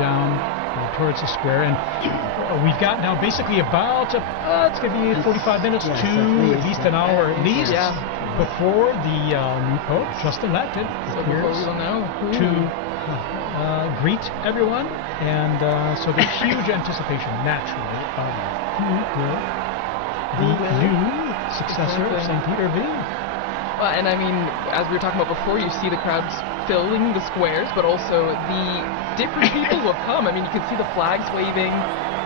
down towards the square, and we've got now basically about it's going to be 45 minutes to at least an hour at least before the new Pope, just elected, appears to greet everyone, and so there's huge anticipation, naturally, of who will the new successor of St. Peter be. Well, and I mean, as we were talking about before, you see the crowds filling the squares, but also the different people will come. I mean, you can see the flags waving,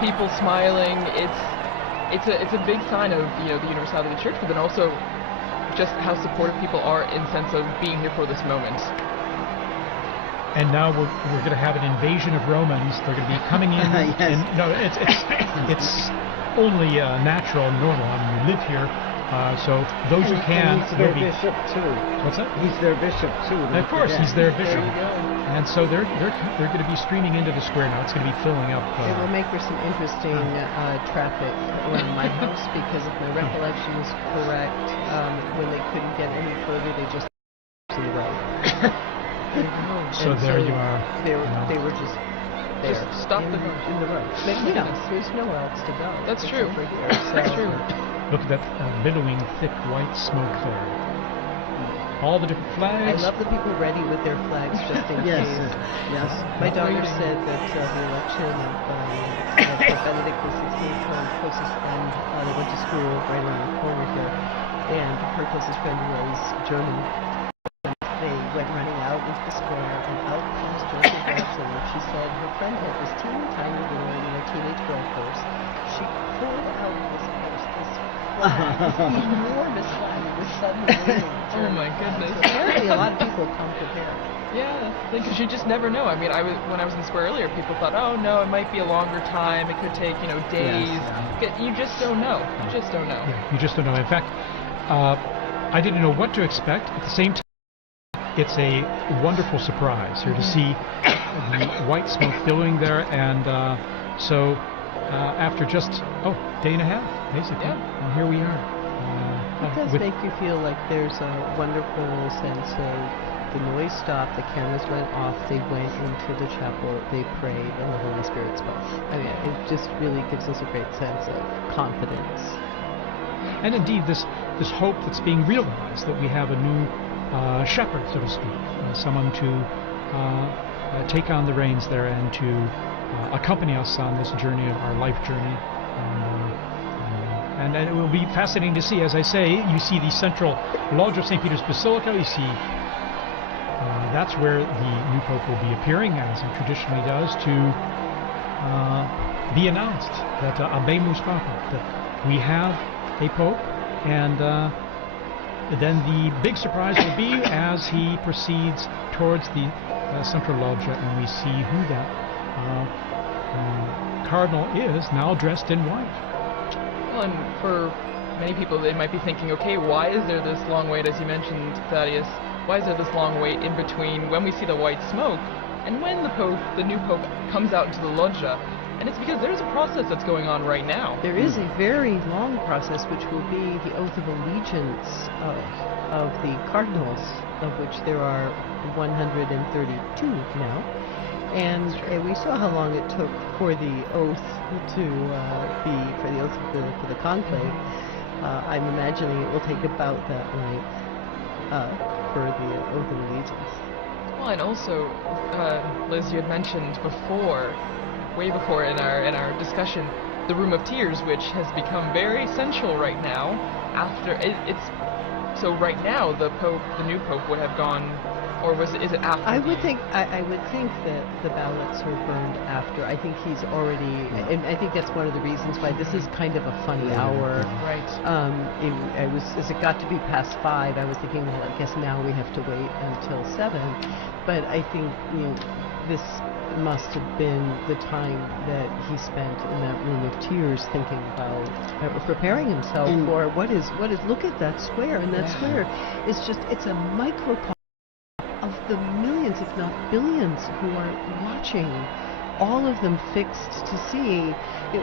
people smiling. It's a big sign of, you know, the universality of the church, but then also just how supportive people are in sense of being here for this moment. And now we're going to have an invasion of Romans. They're going to be coming in. Yes. And, no, it's only natural and normal. I mean, we live here. So those who can, he's their bishop too. What's that? He's their bishop too. Of course, he's their bishop. There you go. And so they're going to be streaming into the square now. It's going to be filling up. It will make for some interesting traffic around my house, because if my recollection is correct, when they couldn't get any further, they just to the road. So there you are. They were just there. Just stop in the road. But, you know, there's nowhere else to go. That's true. Over here, so. That's true. Look at that billowing, thick white smoke there. All the different flags. I love the people ready with their flags just in Yes, case. yes. My daughter said that the election of Pope Benedict XVI, her closest friend, they went to school right around the corner here, and her closest friend was German. They went running out into the square, and out comes Joseph Watson, and she said her friend had this teeny tiny little teenage girl purse. She pulled out this purse, this flag, this enormous flag, was suddenly waving. Oh my goodness. So apparently a lot of people come prepared. Yeah, because you just never know. I mean, when I was in the square earlier, people thought, oh no, it might be a longer time. It could take, you know, days. Yes, You just don't know. You just don't know. Yeah, you just don't know. In fact, I didn't know what to expect. At the same time, it's a wonderful surprise here to see the white smoke billowing there, and so after just day and a half, basically, and here we are. It does make you feel like there's a wonderful sense of the noise stopped, the cameras went off, they went into the chapel, they prayed, and the Holy Spirit spoke. I mean, it just really gives us a great sense of confidence. And indeed, this hope that's being realized, that we have a new shepherd, so to speak, someone to take on the reins there and to accompany us on this journey, of our life journey. And it will be fascinating to see. As I say, you see the central lodge of St. Peter's Basilica. You see that's where the new Pope will be appearing, as he traditionally does, to be announced that Habemus Papam, that we have a Pope, and then the big surprise will be as he proceeds towards the central loggia, and we see who that cardinal is, now dressed in white. Well, and for many people, they might be thinking, okay, why is there this long wait, as you mentioned, Thaddeus? Why is there this long wait in between when we see the white smoke and when the new Pope, comes out into the loggia? And it's because there's a process that's going on right now. There is a very long process, which will be the oath of allegiance of the cardinals, of which there are 132 now. And we saw how long it took for the oath to for the conclave. I'm imagining it will take about that length for the oath of allegiance. Well, and also, Liz, you had mentioned before, way before in our discussion, the Room of Tears, which has become very essential right now. So right now the new Pope would have gone. Or is it after? I would think that the ballots are burned after. I think he's already, and I think that's one of the reasons why this is kind of a funny hour. Right. As it got to be past 5, I was thinking, well, I guess now we have to wait until 7. But I think this must have been the time that he spent in that Room of Tears, thinking about preparing himself for what is. Look at that square, and that square is it's a microcosm of the millions, if not billions, who are watching all of them fixed to see,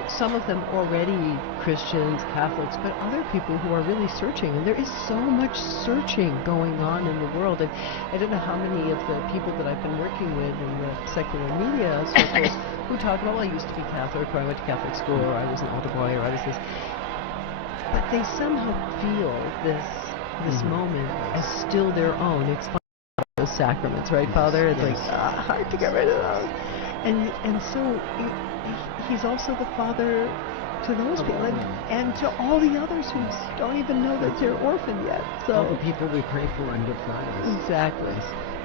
some of them already Christians, Catholics, but other people who are really searching. And there is so much searching going on in the world. And I don't know how many of the people that I've been working with in the secular media circles who talk about, well, I used to be Catholic, or I went to Catholic school, or I was an altar boy, or I was this. But they somehow feel this moment as still their own. It's like those sacraments, right, Father? It's like, hard to get rid of those. And so he's also the father to those people, and to all the others who don't even know that they're orphaned yet. So all the people we pray for on Good Fridays. Exactly.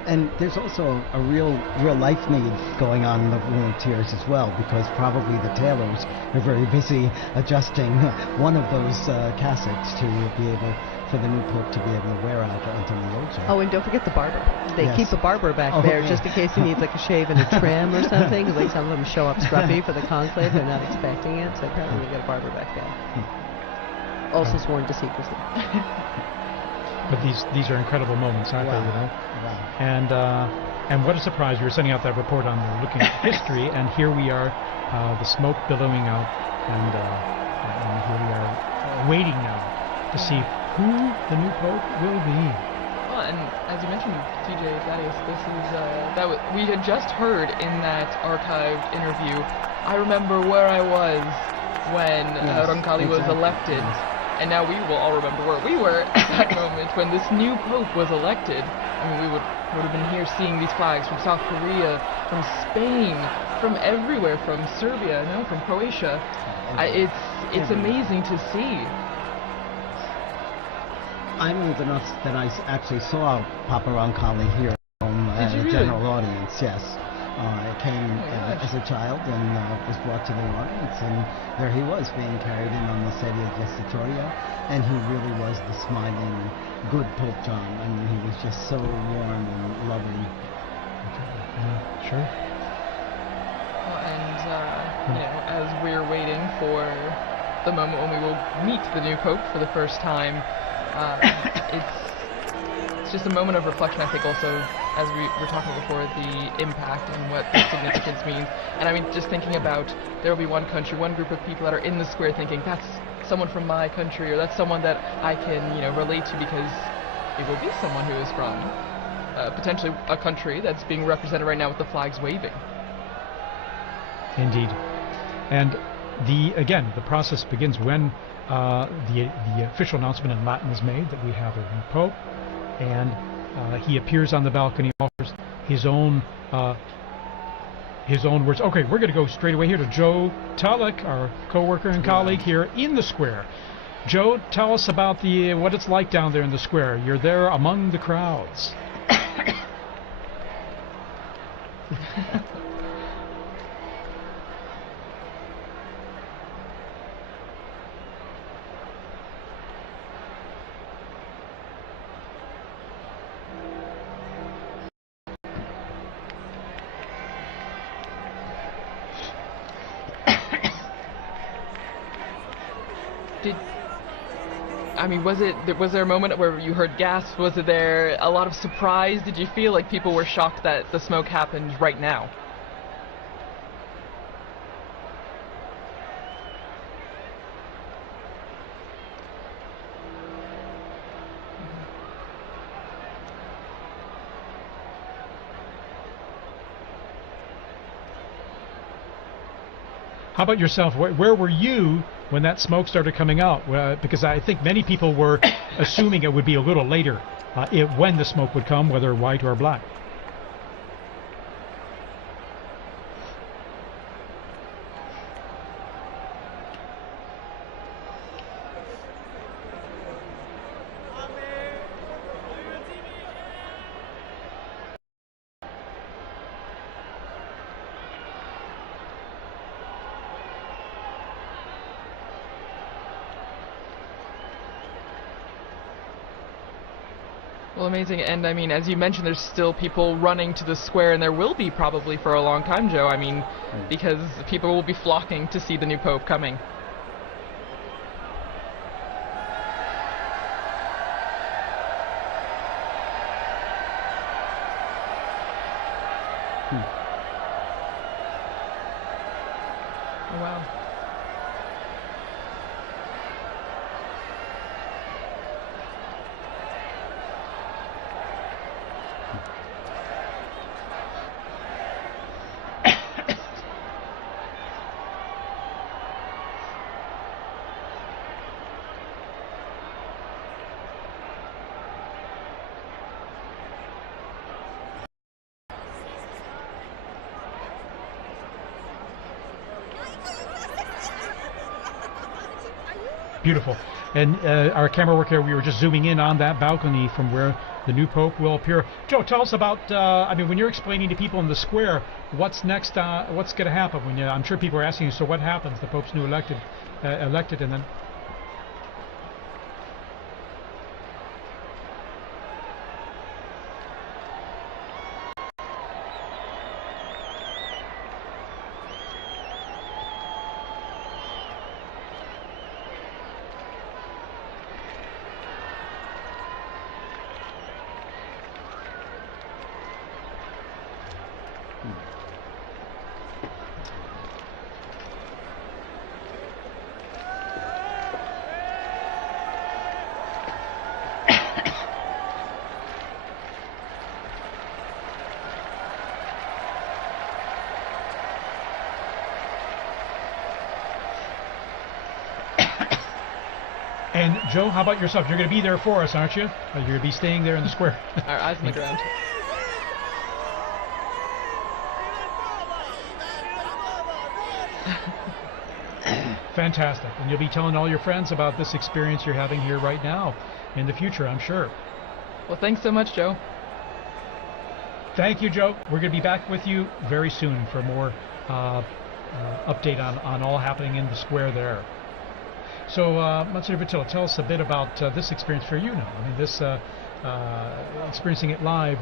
And there's also a real life need going on in the volunteers as well, because probably the tailors are very busy adjusting one of those cassocks to be able, for the new pope to be able to wear out onto the old one. Oh, and don't forget the barber. They keep a barber back there just in case he needs like a shave and a trim or something. Like some of them show up scruffy for the conclave, they're not expecting it, so apparently we got a barber back there. Also sworn to secrecy. But these are incredible moments, aren't they? You know? Wow. And what a surprise! We were sending out that report on looking at history, and here we are, the smoke billowing out, and here we are waiting now to see who the new pope will be. Well, and as you mentioned, TJ Thaddeus, this is we had just heard in that archived interview. I remember where I was when Roncalli was elected. And now we will all remember where we were at that moment when this new pope was elected. I mean, we would have been here seeing these flags from South Korea, from Spain, from everywhere, from Serbia, from Croatia. It's amazing to see. I'm old enough that I actually saw Papa Roncalli here at a general audience, yes. I came as a child and was brought to the audience, and there he was being carried in on the sedia gestatoria, and he really was the smiling, good Pope John. I mean, he was just so warm and loving. Sure. Well, and as we're waiting for the moment when we will meet the new Pope for the first time, it's just a moment of reflection, I think, also, as we were talking before, the impact and what the significance means. And I mean, just thinking about, there will be one country, one group of people that are in the square thinking, that's someone from my country, or that's someone that I can, relate to, because it will be someone who is from potentially a country that's being represented right now with the flags waving. Indeed. And the process begins when the official announcement in Latin is made that we have a new pope, and he appears on the balcony, offers his own words. Okay, we're going to go straight away here to Joe Tulloch, our co-worker and colleague here in the square. Joe, tell us about what it's like down there in the square. You're there among the crowds. Was there a moment where you heard gasps? Was there a lot of surprise? Did you feel like people were shocked that the smoke happened right now? How about yourself? Where were you when that smoke started coming out? Because I think many people were assuming it would be a little later when the smoke would come, whether white or black. Well, amazing. And I mean, as you mentioned, there's still people running to the square, and there will be probably for a long time, Joe. I mean, because people will be flocking to see the new Pope coming. Oh, wow. Beautiful. And our camera work here, we were just zooming in on that balcony from where the new Pope will appear. Joe, tell us about, I mean, when you're explaining to people in the square, what's next, what's going to happen? When I'm sure people are asking you, so what happens? The Pope's new elected, and then... And Joe, how about yourself? You're going to be there for us, aren't you? You're going to be staying there in the square. Our eyes on the ground. Fantastic. And you'll be telling all your friends about this experience you're having here right now in the future, I'm sure. Well, thanks so much, Joe. Thank you, Joe. We're going to be back with you very soon for more update on all happening in the square there. So, Monsignor Vitilla, tell us a bit about this experience for you now. I mean, this experiencing it live,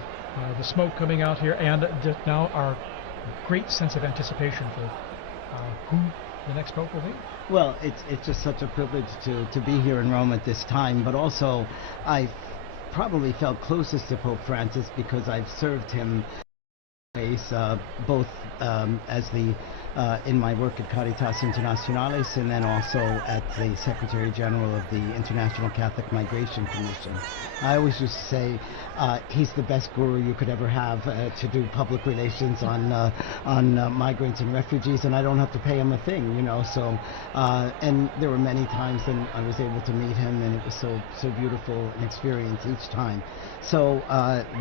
the smoke coming out here, and now our great sense of anticipation for who the next Pope will be. Well, it's just such a privilege to be here in Rome at this time, but also I probably felt closest to Pope Francis because I've served him both as the in my work at Caritas Internationalis and then also at the Secretary General of the International Catholic Migration Commission. I always used to say he's the best guru you could ever have to do public relations on migrants and refugees, and I don't have to pay him a thing, you know. So and there were many times when I was able to meet him, and it was so beautiful an experience each time. So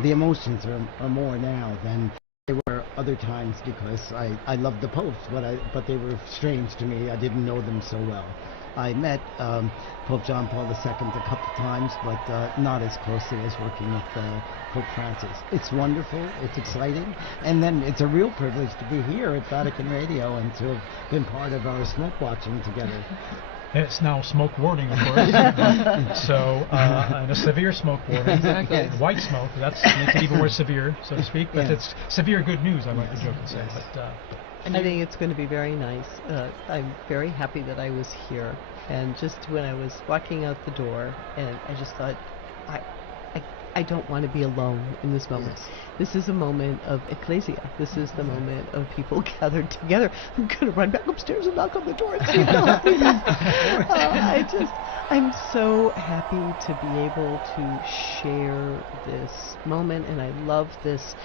the emotions are more now than there were other times because I loved the popes, but they were strange to me. I didn't know them so well. I met Pope John Paul II a couple times, but not as closely as working with Pope Francis. It's wonderful, it's exciting, and then it's a real privilege to be here at Vatican Radio and to have been part of our smoke watching together. It's now smoke warning, of course. So, and a severe smoke warning. Exactly. And white smoke, that makes it even more severe, so to speak. But it's severe good news, I like to joke and say. But, I think it's going to be very nice. I'm very happy that I was here. And just when I was walking out the door, and I just thought, I don't want to be alone in this moment. Yes. This is a moment of ecclesia. This is the moment of people gathered together. I'm going to run back upstairs and knock on the door and see if they'll let me in. I'm so happy to be able to share this moment, and I love this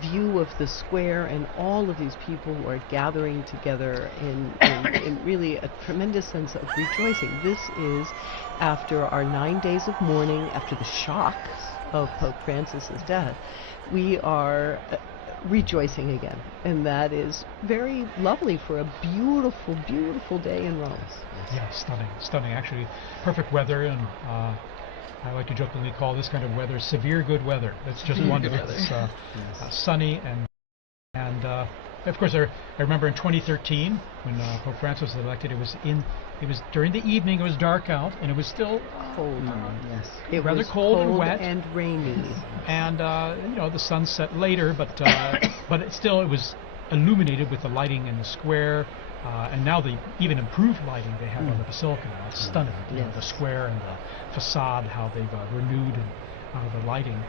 view of the square and all of these people who are gathering together in really a tremendous sense of rejoicing. This is after our 9 days of mourning, after the shock of Pope Francis's death. We are rejoicing again, and that is very lovely for a beautiful, beautiful day in Rome. yeah, stunning. Actually, perfect weather, and I like to jokingly call this kind of weather severe good weather. It's just wonderful. It's sunny and of course, I remember in 2013 when Pope Francis was elected. It was during the evening. It was dark out, and it was still Cold. Yes. It rather was cold and wet and rainy. And the sun set later, but it was illuminated with the lighting in the square, and now the even improved lighting they have on the basilica now. It's stunning. You know, the square and the facade, how they've renewed the lighting.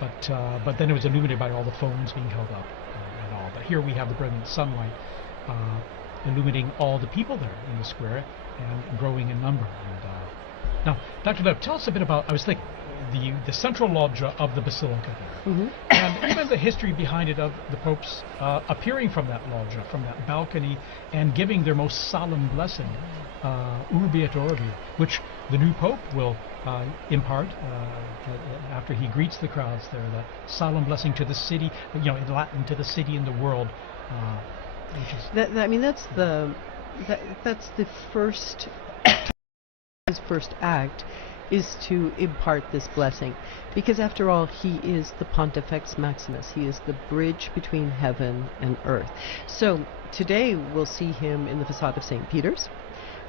But then it was illuminated by all the phones being held up and all. But here we have the brilliant sunlight. illuminating all the people there in the square and growing in number. And now, Dr. Lev, tell us a bit about, I was thinking, the central loggia of the basilica there, and even the history behind it of the popes appearing from that loggia, from that balcony, and giving their most solemn blessing, Urbi et Orbi, which the new pope will impart after he greets the crowds there, that solemn blessing to the city, in Latin, to the city and the world. Which is that's the first. His first act is to impart this blessing, because after all, he is the Pontifex Maximus. He is the bridge between heaven and earth. So today we'll see him in the facade of St. Peter's,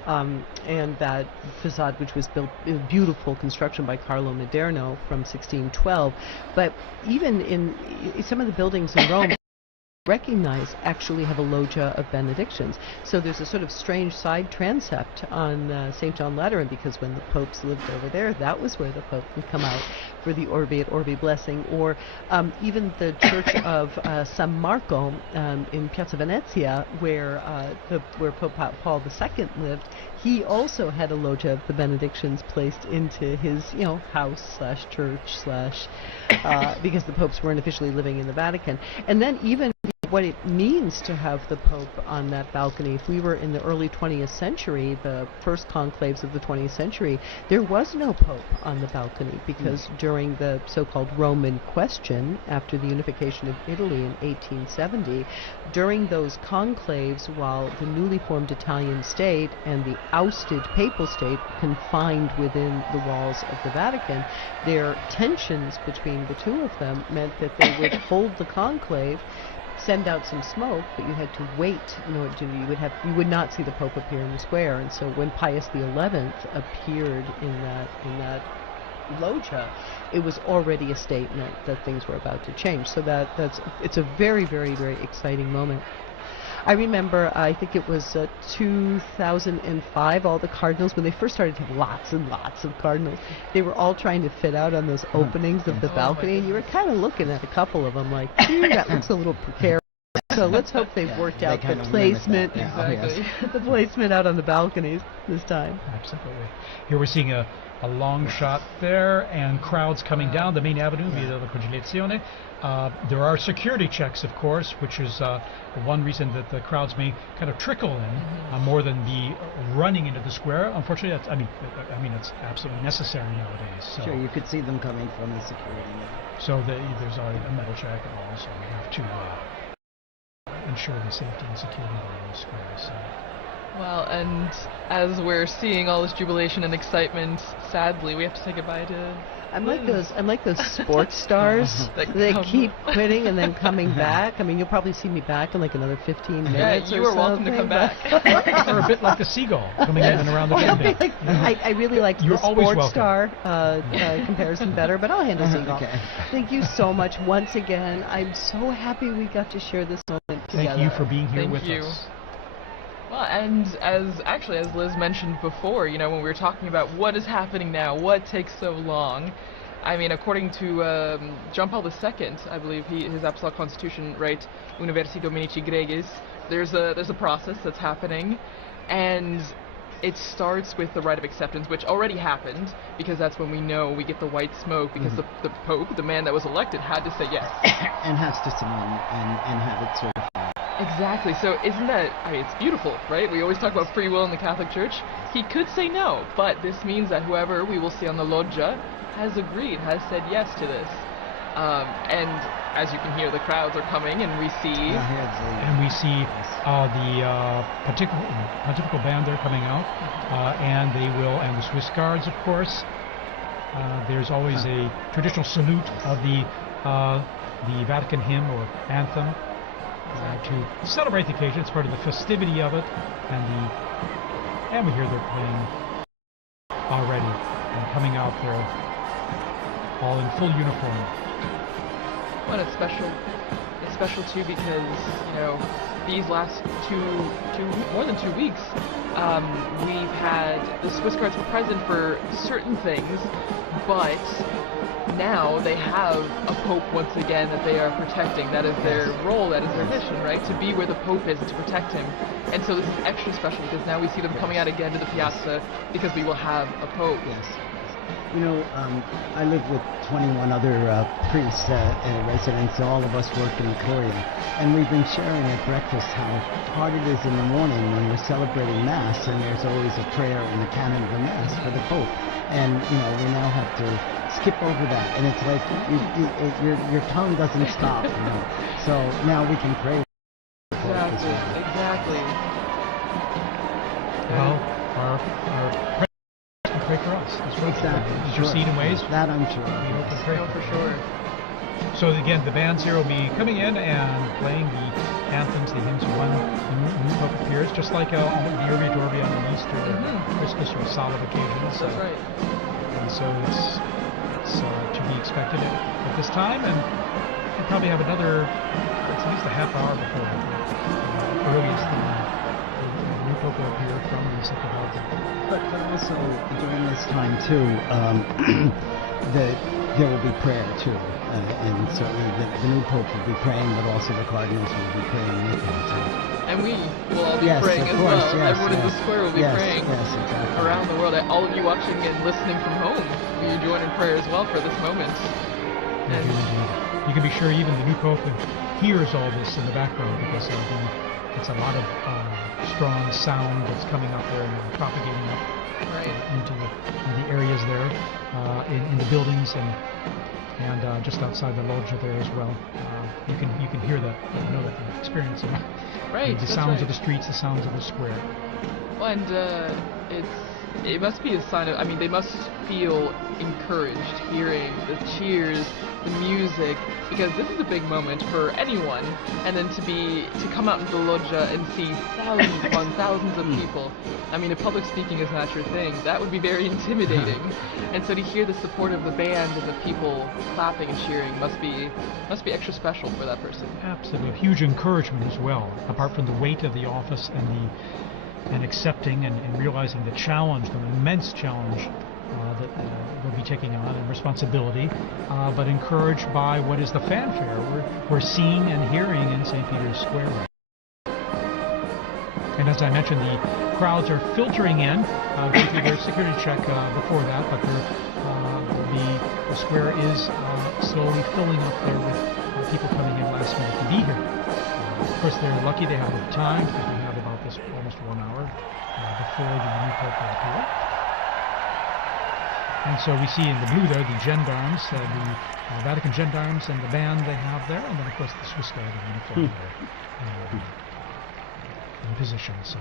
and that facade, which was built in beautiful construction by Carlo Maderno from 1612. But even in some of the buildings in Rome, actually have a loggia of benedictions. So there's a sort of strange side transept on St. John Lateran, because when the popes lived over there, that was where the pope would come out for the Orbi et Orbi blessing. Or even the church of San Marco in Piazza Venezia, where Pope Paul II lived, he also had a loggia of the benedictions placed into his house/church/ because the popes weren't officially living in the Vatican. And then even what it means to have the Pope on that balcony. If we were in the early 20th century, the first conclaves of the 20th century, there was no Pope on the balcony, because during the so-called Roman Question, after the unification of Italy in 1870, during those conclaves, while the newly formed Italian state and the ousted papal state confined within the walls of the Vatican, their tensions between the two of them meant that they would hold the conclave, send out some smoke, but you had to wait in order to, you would not see the Pope appear in the square. And so when Pius XI appeared in that loggia, it was already a statement that things were about to change. So it's a very, very, very exciting moment. I remember, I think it was 2005, all the cardinals, when they first started to have lots and lots of cardinals, they were all trying to fit out on those openings of the balcony, and you were kind of looking at a couple of them like, that looks a little precarious. So let's hope they've worked out the placement, the placement out on the balconies this time. Absolutely. Here we're seeing a long shot there, and crowds coming down the main avenue, Via della Conciliazione. There are security checks, of course, which is one reason that the crowds may kind of trickle in more than be running into the square. Unfortunately, it's absolutely necessary nowadays. So. Sure, you could see them coming from the security. So there's already a metal check, and also we have to ensure the safety and security in the square. So. Well, and as we're seeing all this jubilation and excitement, sadly, we have to say goodbye to I'm like those sports stars that keep quitting and then coming back. I mean, you'll probably see me back in like another 15 minutes. Yeah, you are welcome to come back. Or a bit like the seagull coming in and around the chimney. I really like the sports star comparison better, but I'll handle seagull. Okay. Thank you so much once again. I'm so happy we got to share this moment together. Thank you for being here with us. Well, and as Liz mentioned before, when we were talking about what is happening now, what takes so long, I mean, according to John Paul II, I believe his Apostolic Constitution, right, Universi Dominici Gregis, there's a process that's happening, and it starts with the rite of acceptance, which already happened, because that's when we get the white smoke, because the Pope, the man that was elected, had to say yes. And has to sign and have it certified. Exactly. So isn't that, it's beautiful, right? We always talk about free will in the Catholic Church. He could say no, but this means that whoever we will see on the loggia has agreed, has said yes to this. And as you can hear, the crowds are coming, and we see the pontifical band there coming out, and the Swiss Guards, of course. There's always a traditional salute of the Vatican hymn or anthem. To celebrate the occasion. It's part of the festivity of it, and we hear they're playing already and coming out there all in full uniform. Well, it's special too, because these last more than 2 weeks, we've had the Swiss Guards were present for certain things, but now they have a Pope once again that they are protecting. That is their role, that is their mission, right? To be where the Pope is, to protect him. And so this is extra special because now we see them coming out again to the piazza because we will have a Pope. Yes. You know, I live with 21 other priests and residents. All of us work in Korea, and we've been sharing at breakfast how hard it is in the morning when we're celebrating Mass, and there's always a prayer in the canon of the Mass for the Pope. And you know, we now have to skip over that, and it's like your tongue doesn't stop. You know? So now we can pray. Exactly. Well, our pray for us. That's right. Exactly. Is your seed in ways? That I'm sure. We hope and pray for sure. So again, the bands here will be coming in and playing the anthems, the hymns when the new Pope appears, just like the Urbi et Orbi on an Easter, Christmas, or solemn occasions. That's right. And so it's to be expected at this time, and we'll probably have another, it's at least a half hour before earliest the new Pope will appear from the Second Vatican. But also during this time too, there will be prayer too, and certainly the new Pope will be praying, but also the cardinals will be praying with him too. And we will all be praying as well. Everyone in the square will be praying exactly. around the world. All of you watching and listening from home, you join in prayer as well for this moment. And you can be sure even the new Pope hears all this in the background because it's a lot of strong sound that's coming up there and propagating up into the areas there, in the buildings and just outside the loggia there as well. You can hear that, know that from experience. The sounds of the streets, the sounds of the square. Well, and it must be a sign of, I mean, they must feel encouraged hearing the cheers, the music, because this is a big moment for anyone, and then to come out into the loggia and see thousands upon thousands of people. I mean, if public speaking is not your thing, that would be very intimidating. And so to hear the support of the band and the people clapping and cheering must be extra special for that person. Absolutely, a huge encouragement as well, apart from the weight of the office and accepting and realizing the challenge, the immense challenge that we'll be taking on and responsibility, but encouraged by what is the fanfare we're seeing and hearing in St. Peter's Square. And as I mentioned, the crowds are filtering in. Briefly, there's a security check before that, but the square is slowly filling up there with people coming in last minute to be here. Of course, they're lucky they have enough time because we have about this almost 1 hour before the new Pope will appear. And so we see in the blue there the gendarmes, the Vatican gendarmes and the band they have there, and then of course the Swiss Guard uniform there in position. So.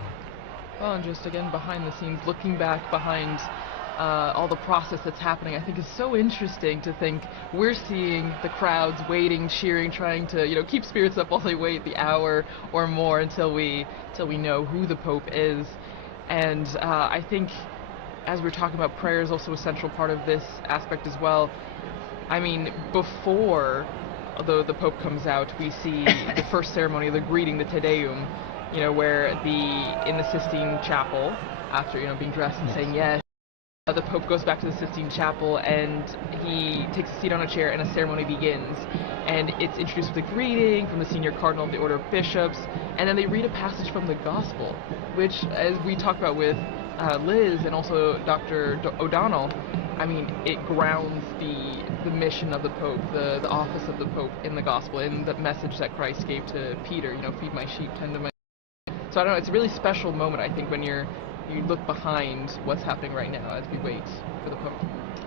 Well, and just again behind the scenes, looking back behind all the process that's happening, I think is so interesting to think we're seeing the crowds waiting, cheering, trying to keep spirits up while they wait the hour or more until we know who the Pope is. And I think as we're talking about, prayer is also a central part of this aspect as well. I mean, before the Pope comes out, we see the first ceremony, the greeting, the Te Deum, where in the Sistine Chapel, after being dressed and saying yes, the Pope goes back to the Sistine Chapel and he takes a seat on a chair and a ceremony begins. And it's introduced with a greeting from the senior cardinal of the Order of Bishops, and then they read a passage from the Gospel, which, as we talked about with Liz and also Dr. O'Donnell, I mean, it grounds the mission of the Pope, the office of the Pope in the Gospel, in the message that Christ gave to Peter, feed my sheep, tend to my sheep. So I don't know, it's a really special moment, I think, when you look behind what's happening right now as we wait for the Pope.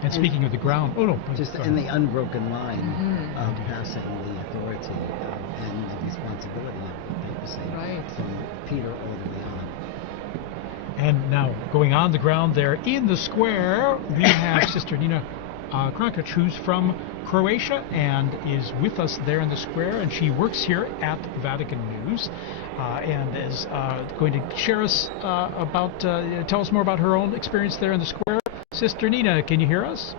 And speaking of the ground, just in the unbroken line of passing the authority and the responsibility of the papacy from Peter all the way on. And now, going on the ground there in the square, we have Sister Nina Krankic, who's from Croatia and is with us there in the square, and she works here at Vatican News and is going to share us tell us more about her own experience there in the square. Sister Nina, can you hear us?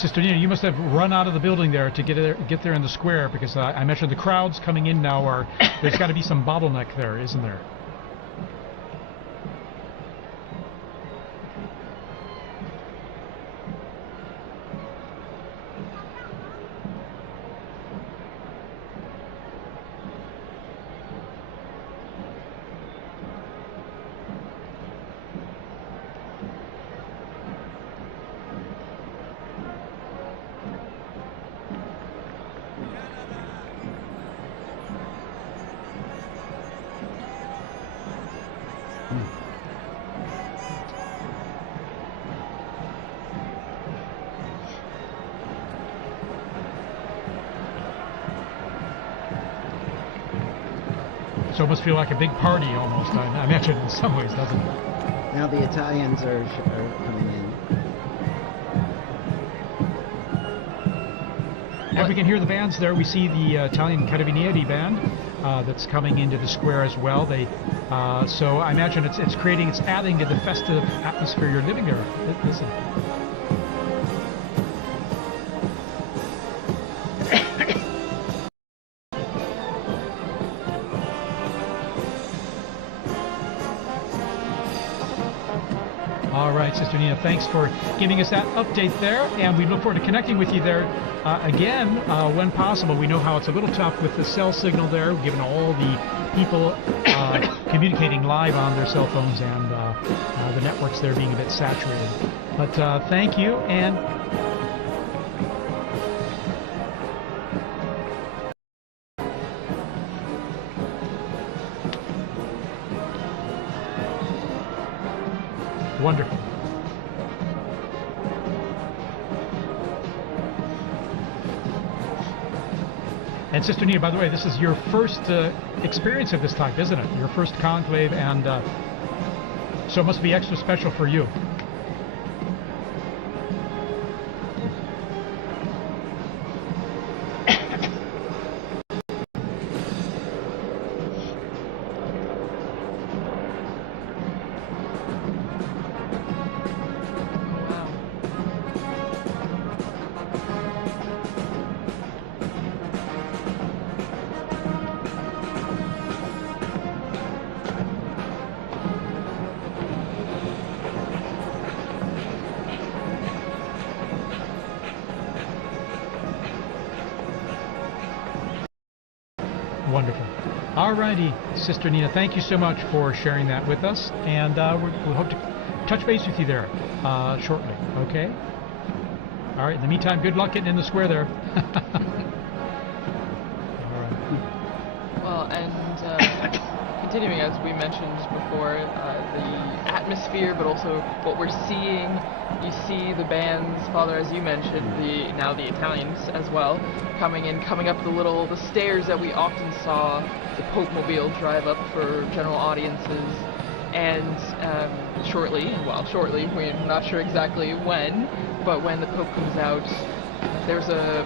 Sister Nina, you must have run out of the building there to get there in the square, because I mentioned the crowds coming in now are, there's got to be some bottleneck there, isn't there? So it must feel like a big party almost, I imagine, in some ways, doesn't it? Now the Italians are coming in. And we can hear the bands there. We see the Italian Carabinieri band that's coming into the square as well. So I imagine it's adding to the festive atmosphere you're living there. Listen. All right, Sister Nina, thanks for giving us that update there, and we look forward to connecting with you there again when possible. We know how it's a little tough with the cell signal there, given all the people communicating live on their cell phones and the networks there being a bit saturated. But thank you, and wonderful. And Sister Nina, by the way, this is your first experience of this type, isn't it? Your first conclave, and so it must be extra special for you. Wonderful. All righty, Sister Nina, thank you so much for sharing that with us, and we'll hope to touch base with you there shortly, okay? All right, in the meantime, good luck getting in the square there. All right. Well, and continuing, as we mentioned before, the atmosphere, but also what we're seeing. You see the bands, Father, as you mentioned, now the Italians as well, coming up the stairs that we often saw the Pope Mobile drive up for general audiences. And shortly, we're not sure exactly when, but when the Pope comes out, there's a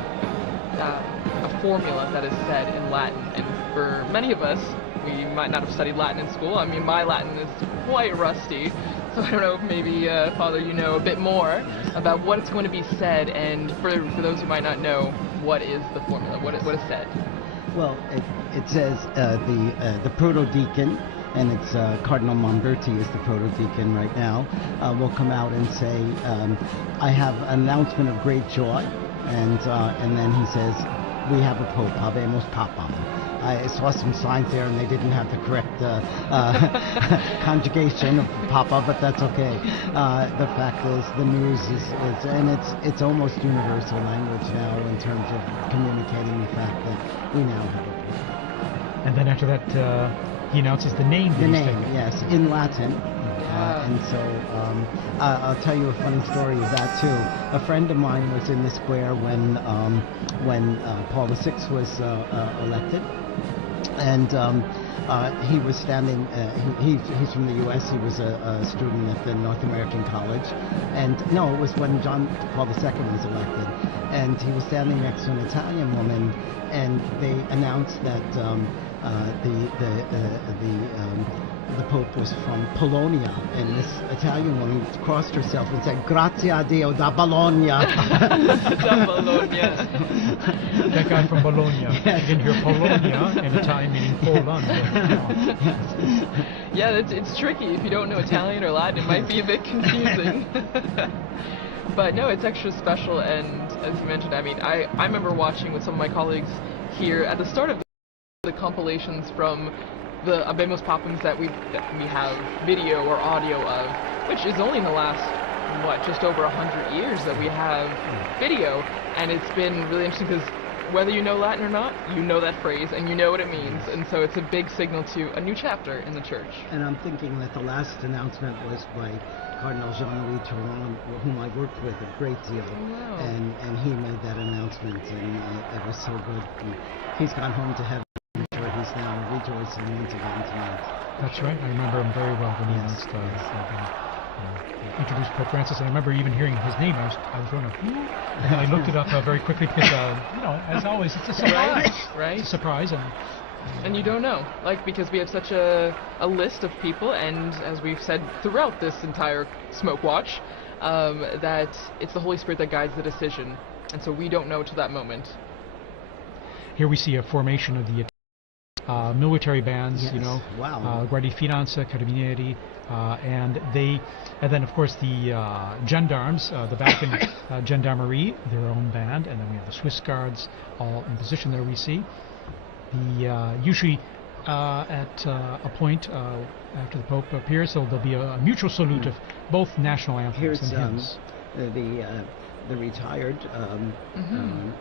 formula that is said in Latin. And for many of us, we might not have studied Latin in school. I mean, my Latin is quite rusty. So I don't know if maybe, Father, you know a bit more about what's going to be said, and for those who might not know, what is the formula? What is said? Well, it says the proto-deacon, and it's Cardinal Monberti is the proto-deacon right now, will come out and say, I have an announcement of great joy, and then he says, we have a Pope, Habemus Papam. I saw some signs there, and they didn't have the correct conjugation of Papa, but that's okay. The fact is, the news is and it's almost universal language now in terms of communicating the fact that we now have a Pope. And then after that, he announces the name. The name, yes, in Latin. And so I'll tell you a funny story of that too. A friend of mine was in the square when Paul VI was elected. And he was standing, he's from the U.S., he was a student at the North American College, and no, it was when Paul II was elected, and he was standing next to an Italian woman, and they announced that the Pope was from Polonia, and this Italian woman crossed herself and said, "Grazie a Dio da Bologna." Da Bologna. That guy from Bologna. Yes. You can hear Polonia in Italian meaning Poland. Yeah, it's tricky. If you don't know Italian or Latin, it might be a bit confusing. But no, it's extra special, and as you mentioned, I mean, I remember watching with some of my colleagues here at the start of the compilations from the Habemus Papams that we have video or audio of, which is only in the last, just over 100 years that we have video, and it's been really interesting because whether you know Latin or not, you know that phrase and you know what it means, and so it's a big signal to a new chapter in the church. And I'm thinking that the last announcement was by Cardinal Jean-Louis Touron, whom I worked with a great deal, and he made that announcement, and it was so good. And he's gone home to heaven, where he's now rejoicing once again tonight. That's right. I remember him very well when he announced introduced Pope Francis. And I remember even hearing his name. I was going, who? And then I looked it up very quickly because, as always, it's a surprise. Right. It's a surprise. And you don't know, because we have such a list of people, and as we've said throughout this entire Smoke Watch, that it's the Holy Spirit that guides the decision, and so we don't know to that moment. Here we see a formation of the military bands, Yes. Wow. Guardia Finanza, Carabinieri, and then of course the gendarmes, the Vatican Gendarmerie, their own band, and then we have the Swiss Guards, all in position there. We see the usually at a point after the Pope appears, so there'll be a mutual salute of both national anthems. Here's and hymns. the retired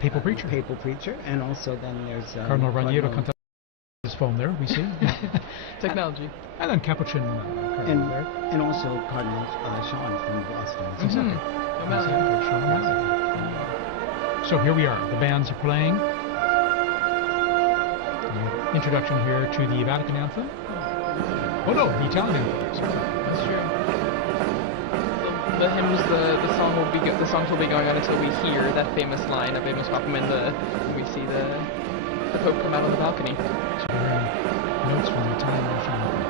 Papal preacher. Papal preacher, and also then there's Cardinal Raniero canta his phone there. We see Technology. and then Capuchin Cardinal there. and also Cardinal Sean from Boston. Exactly. Sean O'Malley. So here we are. The bands are playing. Introduction here to the Vatican anthem. Oh no, the Italian anthem. Sorry. That's true. The hymns, the songs will be going on until we hear that famous line of Habemus Papam, and we see the Pope come out on the balcony. So we're hearing notes from the Italian national anthem.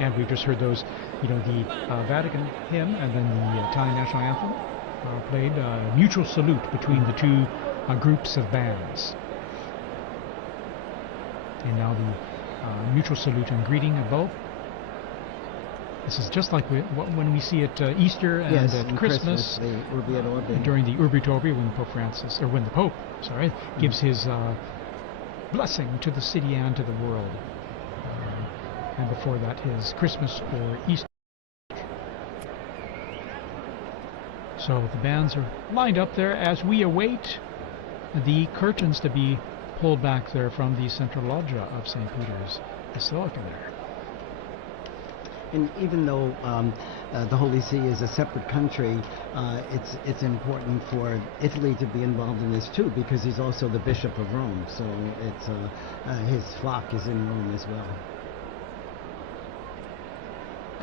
And we've just heard those, the Vatican hymn and then the Italian national anthem played. Mutual salute between the two groups of bands. And now the mutual salute and greeting of both. This is just like when we see at Easter and at Christmas, the Urbi et Orbi. During the Urbi et Orbi, when the Pope gives his blessing to the city and to the world. And before that, his Christmas or Easter. So the bands are lined up there as we await the curtains to be pulled back there from the central loggia of St. Peter's Basilica there. And even though the Holy See is a separate country, it's important for Italy to be involved in this too, because he's also the Bishop of Rome. So it's his flock is in Rome as well.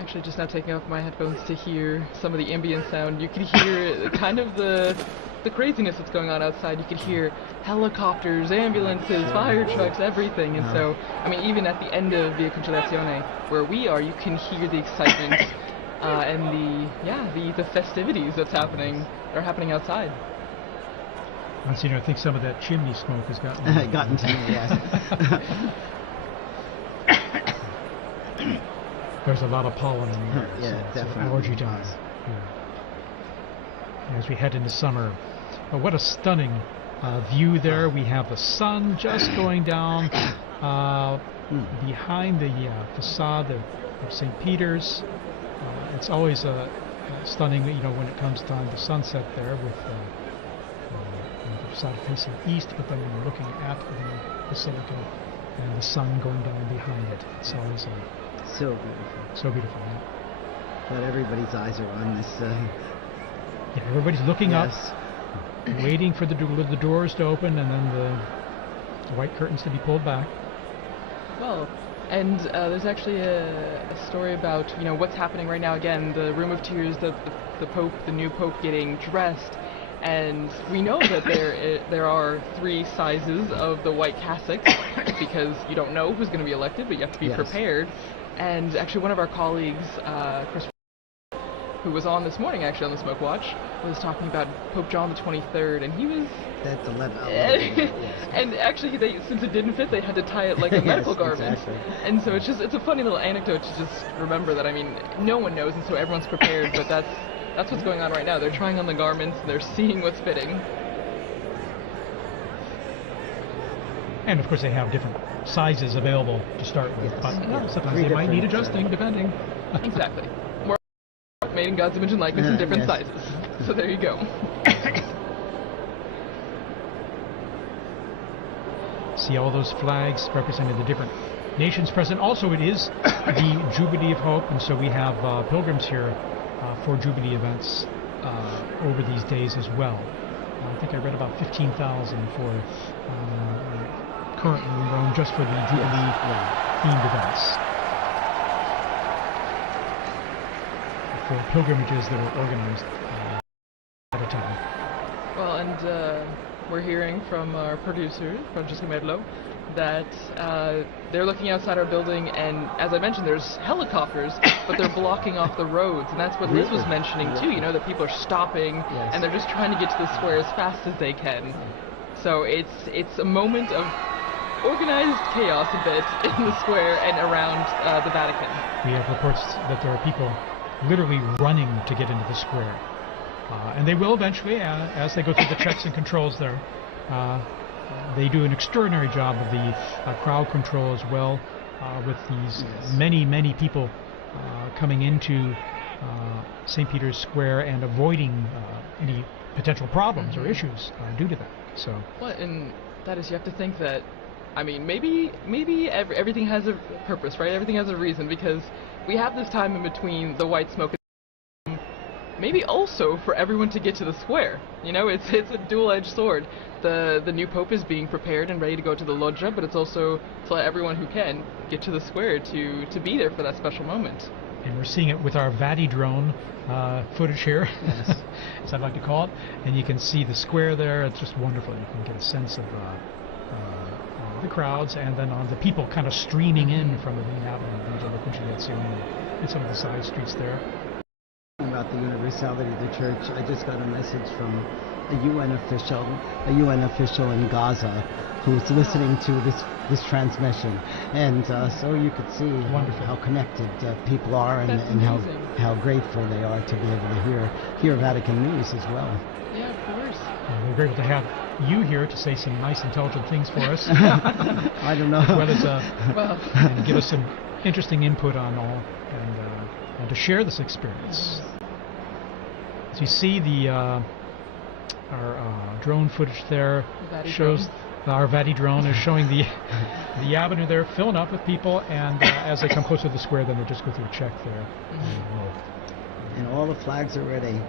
Actually, just now taking off my headphones to hear some of the ambient sound. You could hear kind of the craziness that's going on outside. You could hear helicopters, ambulances, fire trucks, everything. And so, I mean, even at the end of Via Conciliazione, where we are, you can hear the excitement and the festivities that are happening outside. Monsignor, I think some of that chimney smoke has gotten to me, yes. There's a lot of pollen in the air. Yeah, so definitely. Allergy time. Yeah. As we head into summer, what a stunning view there. We have the sun just going down behind the facade of St. Peter's. It's always stunning, when it comes time to sunset there with the facade facing east, but then when you're looking at the basilica and the sun going down behind it, it's always so beautiful. So beautiful. Yeah. But everybody's eyes are on this. Yeah, everybody's looking up, waiting for the doors to open and then the white curtains to be pulled back. Well, and there's actually a story about what's happening right now. Again, the Room of Tears, the Pope, the new Pope, getting dressed, and we know that there are 3 sizes of the white cassocks because you don't know who's going to be elected, but you have to be prepared. And actually, one of our colleagues, Chris, who was on this morning actually on the Smoke Watch, was talking about Pope John the 23rd, and he was. That's 11. And actually, since it didn't fit, they had to tie it like a medical garment. Exactly. And so it's a funny little anecdote to just remember that. I mean, no one knows, and so everyone's prepared. But that's what's going on right now. They're trying on the garments, and they're seeing what's fitting. And of course, they have different sizes available to start with, but sometimes they might need adjusting depending. Exactly. We're made in God's image and likeness in different sizes. So there you go. See all those flags representing the different nations present. Also, it is the Jubilee of Hope, and so we have pilgrims here for Jubilee events over these days as well. I think I read about 15,000 for currently in Rome just for the Jubilee themed events. For pilgrimages that are organized at a time. Well, and we're hearing from our producer, Francesco Merlo, that they're looking outside our building, and as I mentioned, there's helicopters, but they're blocking off the roads, and that's what Liz was mentioning too, that people are stopping, and they're just trying to get to the square as fast as they can. So it's a moment of organized chaos a bit in the square and around the Vatican. We have reports that there are people literally running to get into the square. And they will eventually, as they go through the checks and controls there. They do an extraordinary job of the crowd control as well, with these many people coming into St. Peter's Square and avoiding any potential problems or issues due to that. So. Well, and that is, you have to think that, I mean, maybe everything has a purpose, right? Everything has a reason, because we have this time in between the white smoke. Maybe also for everyone to get to the square. It's a dual-edged sword. The new pope is being prepared and ready to go to the loggia, but it's also to let everyone who can get to the square to be there for that special moment. And we're seeing it with our Vati drone footage here, as I'd like to call it. And you can see the square there. It's just wonderful. You can get a sense of the crowds and then on the people kind of streaming in from the main avenue of the Conciliazione and some of the side streets there. About the universality of the church, I just got a message from a UN official in Gaza who's listening to this transmission, and so you could see how connected people are and how grateful they are to be able to hear Vatican news as well. Yeah, of course. We're grateful to have you here to say some nice, intelligent things for us. I don't know. As well as and give us some interesting input on all, and to share this experience. As you see, our drone footage there shows our Vati drone is showing the avenue there filling up with people, and as they come closer to the square, then they just go through a check there. And all the flags are ready.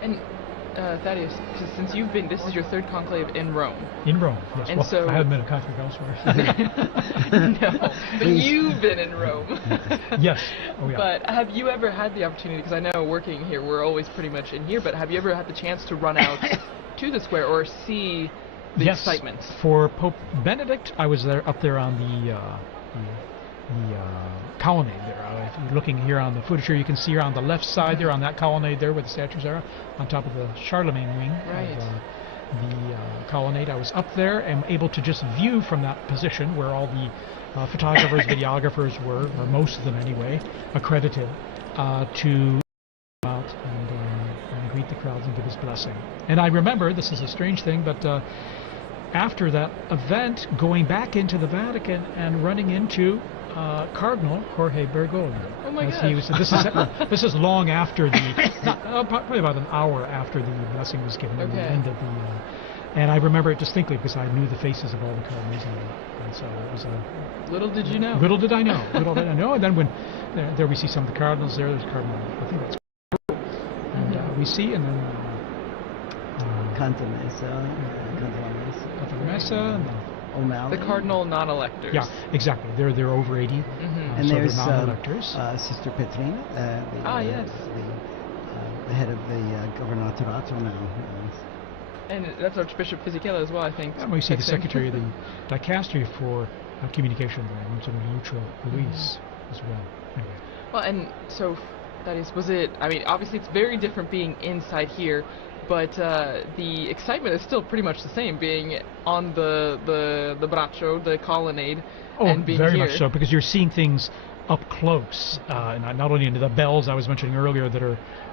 And Thaddeus, since you've been, this is your third conclave in Rome. In Rome, yes. And well, so I haven't been a conclave elsewhere. No, but you've been in Rome. Yes. Oh, yeah. But have you ever had the opportunity, because I know working here, we're always pretty much in here, but have you ever had the chance to run out to the square or see the yes, excitement? For Pope Benedict, I was there up there on the colonnade there. If you're looking here on the footage here, you can see here on the left side there on that colonnade there where the statues are, on top of the Charlemagne wing Right. of the colonnade. I was up there and able to just view from that position where all the photographers, videographers were, or most of them anyway, accredited to come out and greet the crowds and give his blessing. And I remember, this is a strange thing, but after that event, going back into the Vatican and running into Cardinal Jorge Bergoglio. Oh my As he was, this is long after the, probably about an hour after the blessing was given at the Okay. end of the, and I remember it distinctly because I knew the faces of all the cardinals, and so it was a Little did you know. little did I know, little did I know. And then when there we see some of the cardinals there, there's Cardinal, I think that's, and we see, and then Canta Mesa, Canta Mesa, and then O'Malley. The cardinal non-electors. yeah, exactly. They're over 80, Mm-hmm. And so there's they're non-electors. Sister Petrina, Yes. the head of the Governatorato now. And that's Archbishop Fisichella as well, I think. And we see the texting. secretary of the dicastery for communication there, Monsignor Lucio Luis, as well. Anyway. Well, and so, Thaddeus, was it, I mean, obviously it's very different being inside here, but the excitement is still pretty much the same, being on the braccio, the colonnade, and being very here. much so, because you're seeing things up close, and not only into the bells I was mentioning earlier that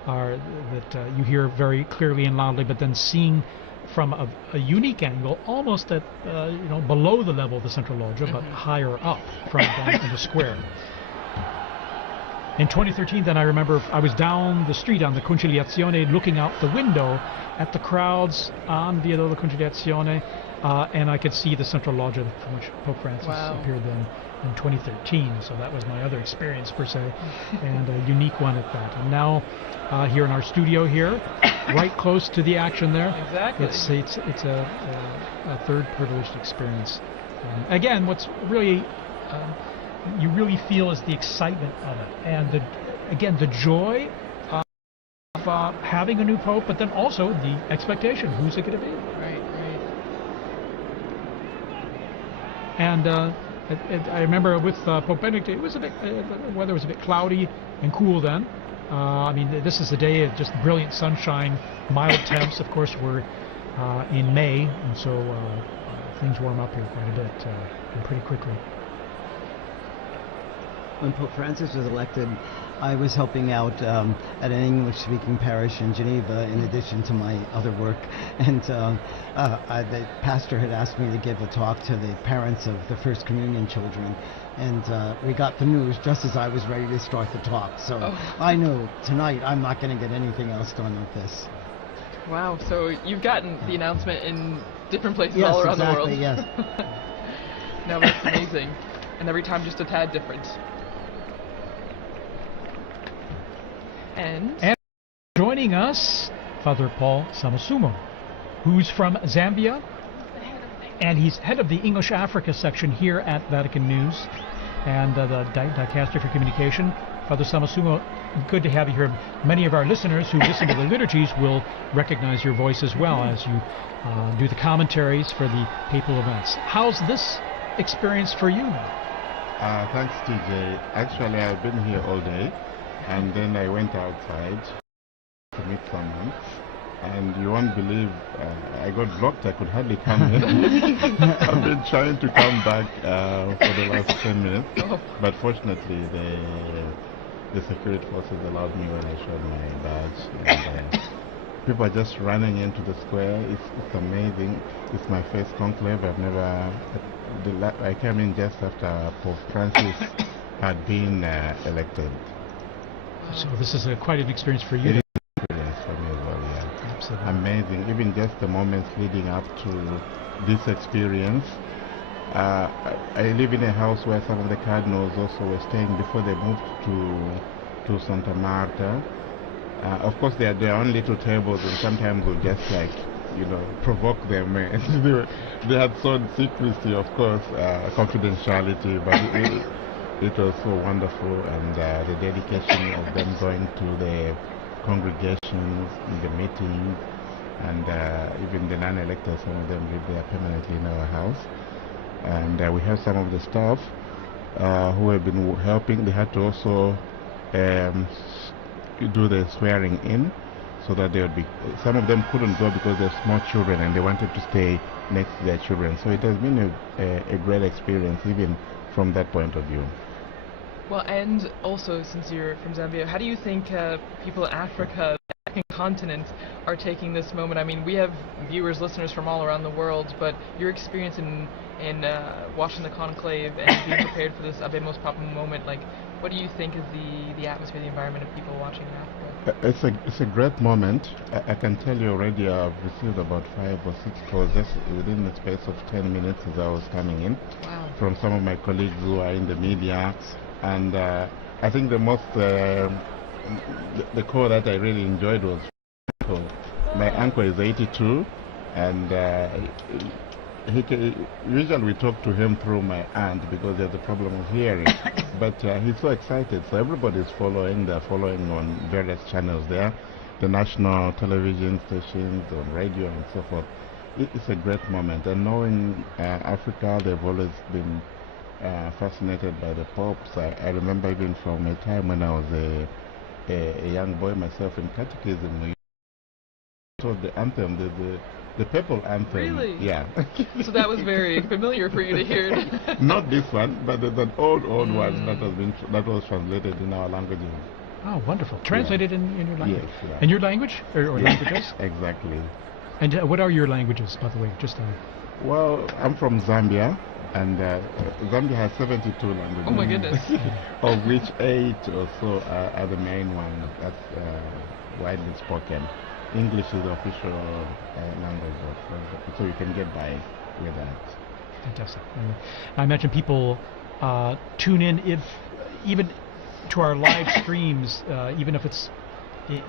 that you hear very clearly and loudly, but then seeing from a unique angle, almost at below the level of the central loggia, but higher up from down in the square. In 2013, then I remember I was down the street on the Conciliazione looking out the window at the crowds on Via della Conciliazione, and I could see the central loggia from which Pope Francis appeared then in 2013. So that was my other experience, per se, and a unique one at that. And now here in our studio here, right close to the action there, Exactly. it's a third privileged experience. Again, what's really you really feel is the excitement of it, and the joy of having a new pope, but then also the expectation, who's it going to be? Right. And I remember with Pope Benedict, it was a bit, the weather was a bit cloudy and cool then. I mean, this is a day of just brilliant sunshine, mild temps. Of course, we're in May, and so things warm up here quite a bit and pretty quickly. When Pope Francis was elected, I was helping out at an English-speaking parish in Geneva, in addition to my other work. And the pastor had asked me to give a talk to the parents of the First Communion children. And we got the news just as I was ready to start the talk. So I knew tonight I'm not going to get anything else done with this. Wow, so you've gotten the announcement in different places all around the world. Yes. No, that's amazing. And every time just a tad different. And Joining us, Father Paul Samasumo, who's from Zambia, and he's head of the English Africa section here at Vatican News and the Dicastery for Communication. Father Samasumo, good to have you here. Many of our listeners who listen to the liturgies will recognize your voice as well as you do the commentaries for the papal events. How's this experience for you now? Thanks, TJ. Actually, I've been here all day. And then I went outside to meet someone, and you won't believe I got blocked. I could hardly come in. I've been trying to come back for the last 10 minutes, but fortunately the security forces allowed me when I showed my badge. And, people are just running into the square. It's amazing. It's my first conclave. I came in just after Pope Francis had been elected. So this is quite an experience for you. It is an experience for me as well, yeah. Absolutely. Amazing. Even just the moments leading up to this experience. I live in a house where some of the cardinals also were staying before they moved to Santa Marta. Of course, they are their own little tables, and sometimes we'll just like, provoke them. They had shown secrecy, of course, confidentiality, but it was so wonderful, and the dedication of them going to the congregations, the meetings, and even the non-electors, some of them live there permanently in our house. And we have some of the staff who have been helping. They had to also do the swearing in, so that they would be. Some of them couldn't go because they're small children and they wanted to stay next to their children. So it has been a great experience, even from that point of view. Well, and also, since you're from Zambia, how do you think people in Africa, the African continent, are taking this moment? I mean, we have viewers, listeners from all around the world, but your experience in watching the conclave and being prepared for this Habemus Papam moment, like, what do you think is the atmosphere, the environment of people watching in Africa? It's a great moment. I can tell you already I've received about 5 or 6 calls just within the space of 10 minutes as I was coming in. Wow. From some of my colleagues who are in the media. And I think the most, the call that I really enjoyed was uncle. My uncle is 82, and usually we talk to him through my aunt because there's a problem of hearing. But he's so excited, so everybody's following. They're following on various channels there, the national television stations, on radio, and so forth. It's a great moment, and knowing Africa, they've always been fascinated by the popes. I remember even from a time when I was a young boy myself in catechism, we taught the anthem, the papal anthem. Really? Yeah. So that was very familiar for you to hear. Not this one, but there's an old one that was translated in our languages. Oh, wonderful. Translated in your language? Yes. Yeah. In your language? Or Yes, languages? exactly. And what are your languages, by the way? Just Well, I'm from Zambia, and Zambia has 72 languages. Oh my goodness. Of which 8 or so are the main ones that's widely spoken. English is the official language, so you can get by with that. Fantastic. I imagine people tune in even to our live streams, even if it's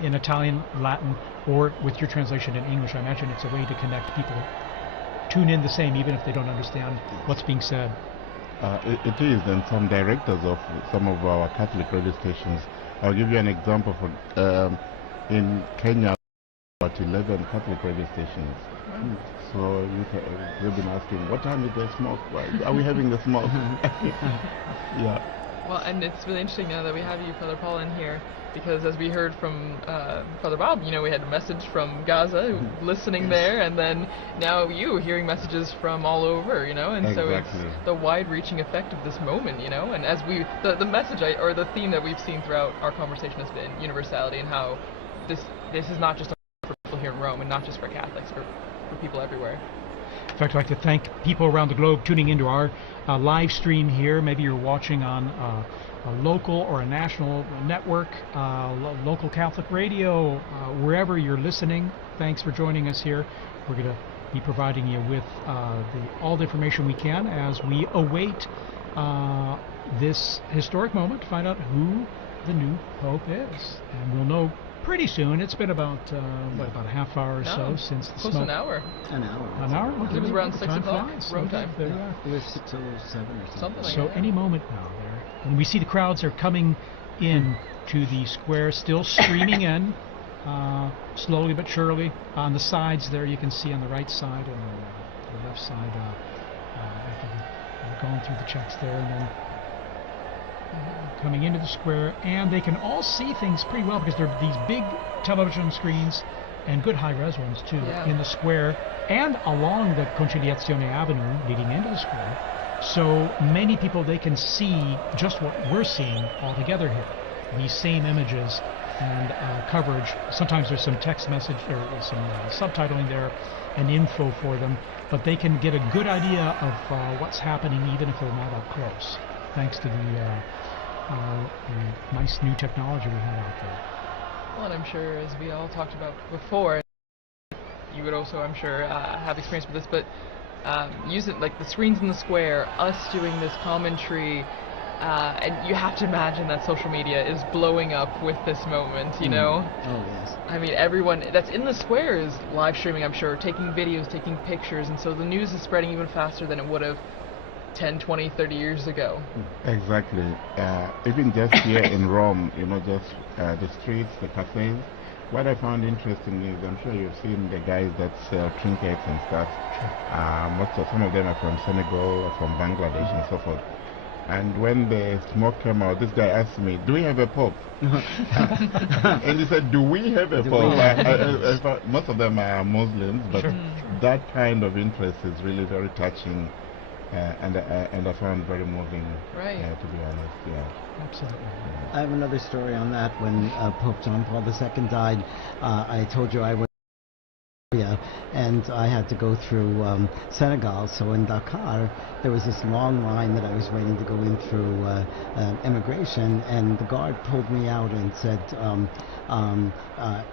in Italian, Latin, or with your translation in English. I imagine it's a way to connect people. Tune in the same, even if they don't understand what's being said. It is, and some directors of some of our Catholic radio stations. I'll give you an example. In Kenya, about 11 Catholic radio stations. So they've been asking, what time is the smoke? Are we having the smoke? Yeah. Well, and it's really interesting now that we have you, Father Paul, in here, because as we heard from Father Bob, we had a message from Gaza, listening there, and then now you hearing messages from all over, and exactly. So it's the wide-reaching effect of this moment, and as the message or the theme that we've seen throughout our conversation has been universality, and how this is not just for people here in Rome, and not just for Catholics, for people everywhere. In fact, I'd like to thank people around the globe tuning into our live stream here. Maybe you're watching on a local or a national network, local Catholic radio, wherever you're listening. Thanks for joining us here. We're going to be providing you with all the information we can as we await this historic moment to find out who the new Pope is. And we'll know pretty soon. It's been about a half hour or so since the close smoke. to an hour. An hour. An hour? Okay. It was around 6 o'clock, Rome time. There you are. It was 6:07 or something. Like So that. any moment now there. And we see the crowds are coming in to the square, still streaming in, slowly but surely. On the sides there, you can see on the right side and the left side, going through the checks there, and then coming into the square, and they can all see things pretty well because there are these big television screens and good high-res ones too in the square and along the Conciliazione Avenue leading into the square. So many people, they can see just what we're seeing all together here. These same images and coverage. Sometimes there's some text message or some subtitling there and info for them, but they can get a good idea of what's happening even if they're not up close, thanks to the nice new technology we have out there. Well, and I'm sure, as we all talked about before, you would also, I'm sure, have experience with this, but use it like the screens in the square, us doing this commentary, And you have to imagine that social media is blowing up with this moment, you know? Oh, yes. I mean, everyone that's in the square is live streaming, I'm sure, taking videos, taking pictures, and so the news is spreading even faster than it would have 10, 20, 30 years ago. Exactly. Even just here in Rome, you know, just the streets, the cafes. What I found interesting is, I'm sure you've seen the guys that sell trinkets and stuff. Some of them are from Senegal, or from Bangladesh, and so forth. And when the smoke came out, this guy asked me, "Do we have a pope?" And he said, "Do we have a pope?" I thought most of them are Muslims, but that kind of interest is really very touching, and I found very moving. Right. To be honest, yeah. Absolutely. I have another story on that. When Pope John Paul II died, I told you I was and I had to go through Senegal. So in Dakar, there was this long line that I was waiting to go in through immigration, and the guard pulled me out and said,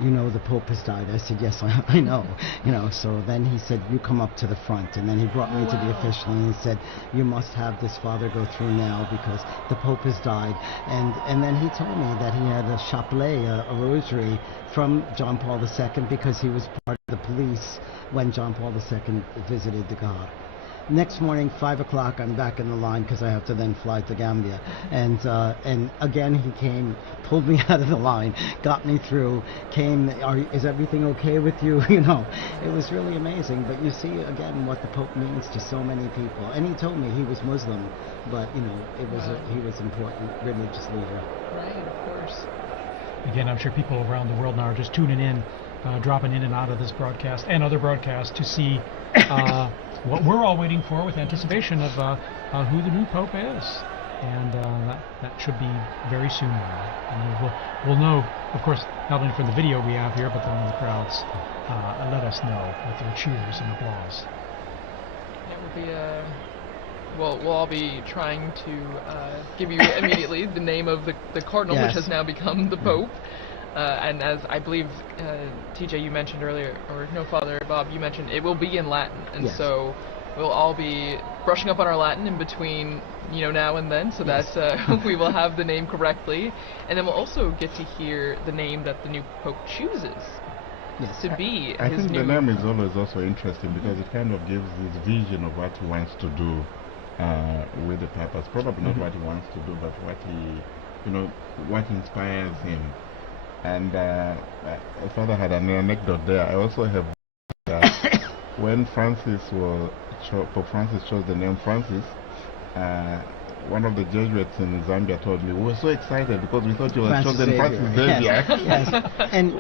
"You know, the Pope has died." I said, "Yes, I know." You know. So then he said, "You come up to the front," and then he brought me to the official, and he said, "You must have this father go through now because the Pope has died." And then he told me that he had a chapelet, a rosary from John Paul II, because he was part of the police when John Paul II visited Dakar. Next morning, 5 o'clock, I'm back in the line because I have to then fly to Gambia. And again, he came, pulled me out of the line, got me through, came, "Is everything okay with you?" You know, it was really amazing. But you see, again, what the Pope means to so many people. And he told me he was Muslim, but, you know, he was an important religious leader. Right, of course. Again, I'm sure people around the world now are just tuning in, dropping in and out of this broadcast and other broadcasts to see what we're all waiting for with anticipation of who the new Pope is. And that should be very soon now. And we'll know, of course, not only from the video we have here, but then the crowds let us know with their cheers and applause. It will be we'll all be trying to give you immediately the name of the cardinal, Yes. which has now become the Pope. And as I believe, TJ, you mentioned earlier, or no, Father Bob, you mentioned, it will be in Latin. And Yes. so we'll all be brushing up on our Latin in between, now and then, so Yes. that we will have the name correctly. And then we'll also get to hear the name that the new Pope chooses Yes. to be I his think new... the name is always also interesting because it kind of gives this vision of what he wants to do with the purpose. Probably not what he wants to do, but what what inspires him. And Father had an anecdote there. I also have when Pope Francis chose the name Francis, one of the Jesuits in Zambia told me, "We were so excited because we thought he was chosen Francis Xavier." Yes. And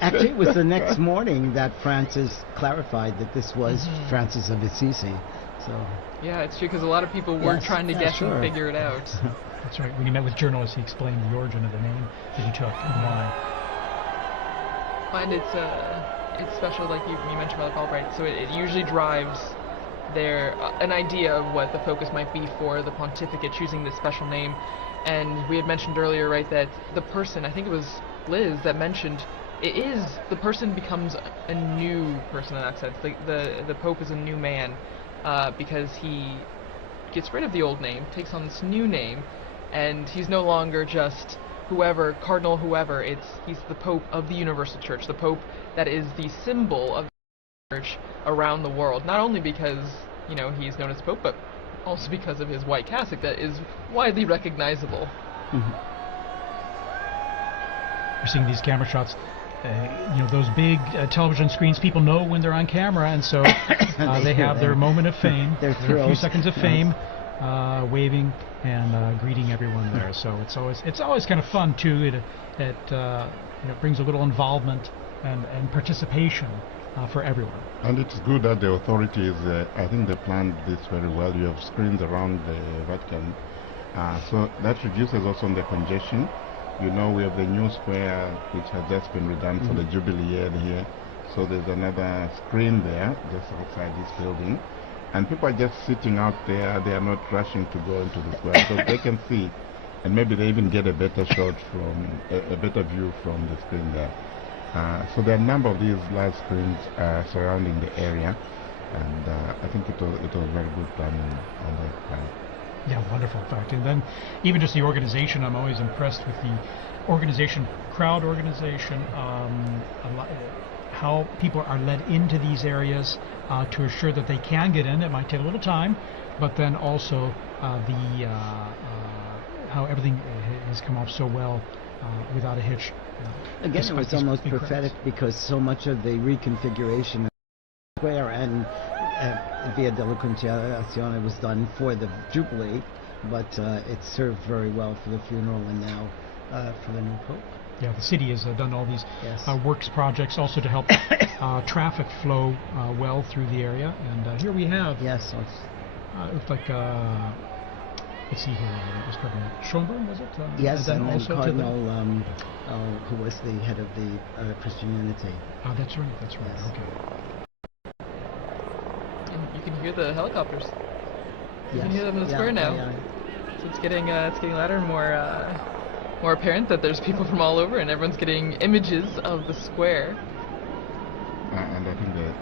actually it was the next morning that Francis clarified that this was Francis of Assisi. So Yeah, it's true, because a lot of people were Yes, trying to yeah, guess sure. and figure it out. That's right. When he met with journalists, he explained the origin of the name that he took and why. And it's special, like you mentioned about the Pope, right? So it usually drives an idea of what the focus might be for the pontificate, choosing this special name. And we had mentioned earlier, right, that the person, I think it was Liz that mentioned, the person becomes a new person in that sense. The Pope is a new man because he gets rid of the old name, takes on this new name, and he's no longer just whoever, cardinal whoever. He's the Pope of the Universal Church, the Pope that is the symbol of the Church around the world. Not only because he's known as Pope, but also because of his white cassock that is widely recognizable. We're seeing these camera shots. Those big television screens, people know when they're on camera, and so they have their moment of fame, Their their thrills. few seconds of fame, waving and greeting everyone there. So it's always kind of fun too. It brings a little involvement and participation for everyone. And it's good that the authorities, I think they planned this very well. You have screens around the Vatican, so that reduces also the congestion. We have the new square which has just been redone for the Jubilee year here. So there's another screen there just outside this building. And people are just sitting out there. They are not rushing to go into the square because they can see, and maybe they even get a better shot a better view from the screen there. So there are a number of these large screens surrounding the area, and I think it was very good planning on that part. Yeah, wonderful, in fact. And then even just the organization, I'm always impressed with the organization, crowd organization, how people are led into these areas to assure that they can get in. It might take a little time, but then also how everything has come off so well without a hitch. Again, it was almost prophetic because so much of the reconfiguration of the square and Via della Conciliazione was done for the Jubilee, but it served very well for the funeral and now for the new Pope. Yeah, the city has done all these works projects also to help traffic flow well through the area. And here we have. Yes. It looked like. Let's see here. It was Cardinal Schönborn, was it? Yes, and then also Cardinal, who was the head of the Christian Unity. Ah, that's right. That's right. Yes. Okay. And you can hear the helicopters. You can Yes. hear them in the square now. So it's getting louder and more apparent that there's people from all over, and everyone's getting images of the square. And I think the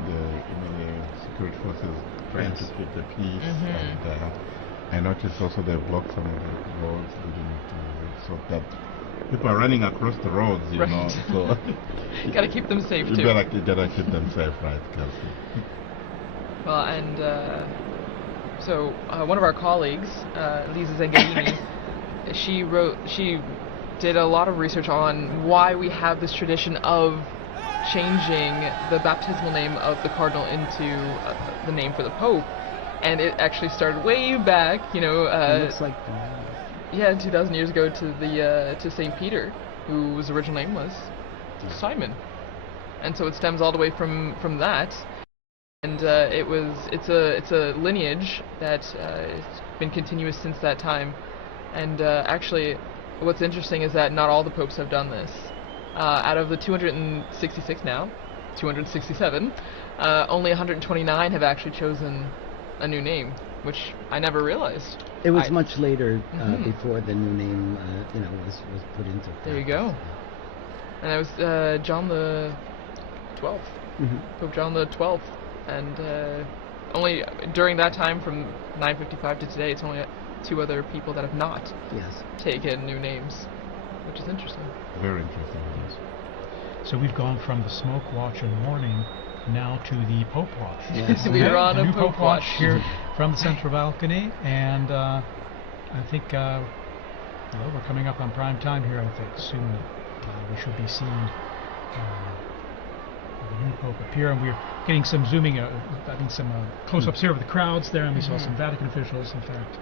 security forces trying to keep the peace. And I noticed also they blocked some of the roads so that people are running across the roads, you know. So you gotta keep them safe too. You gotta keep them safe, right, Kelsey? Well, and so one of our colleagues, Lisa Zengarini, she did a lot of research on why we have this tradition of changing the baptismal name of the cardinal into the name for the Pope. And it actually started way back, you know. It looks like 2,000 years ago to Saint Peter, whose original name was Simon, and so it stems all the way from that. And it's a lineage that has been continuous since that time. And actually, what's interesting is that not all the popes have done this. Out of the 266 now, 267, only 129 have actually chosen a new name, which I never realized. It was much later before the new name, was put into practice. There you go. And that was John the 12th, Pope John the 12th, and only during that time, from 955 to today, it's only 2 other people that have not taken new names, which is interesting. Very interesting. So we've gone from the smoke watch in the morning now to the Pope watch. Yes, we are on a Pope watch here from the central balcony, and I think we're coming up on prime time here. I think soon we should be seeing the new Pope appear, and we're getting some zooming, some close-ups here of the crowds there, and we saw some Vatican officials, in fact,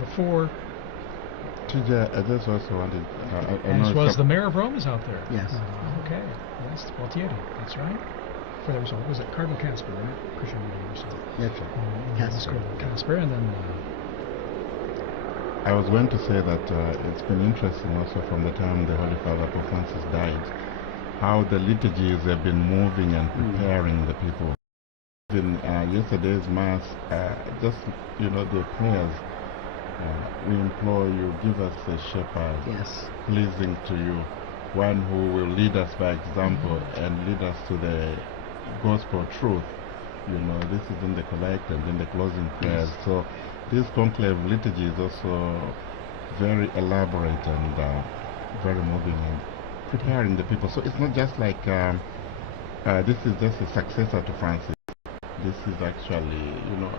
before. TJ, I just also wanted. As well as the mayor of Rome is out there. Yes. Okay. Yes, Gualtieri. That's right. For the result, was it Cardinal Casper, right? Christian University. That's right. Casper, and then. I was going to say that it's been interesting also from the time the Holy Father Pope Francis died, how the liturgies have been moving and preparing the people. In yesterday's Mass, just the prayers. We implore you, give us a shepherd, pleasing to you, one who will lead us by example and lead us to the gospel truth. This is in the collect and in the closing prayers. So this conclave liturgy is also very elaborate and very moving and preparing the people. So it's not just like this is just a successor to Francis. This is actually,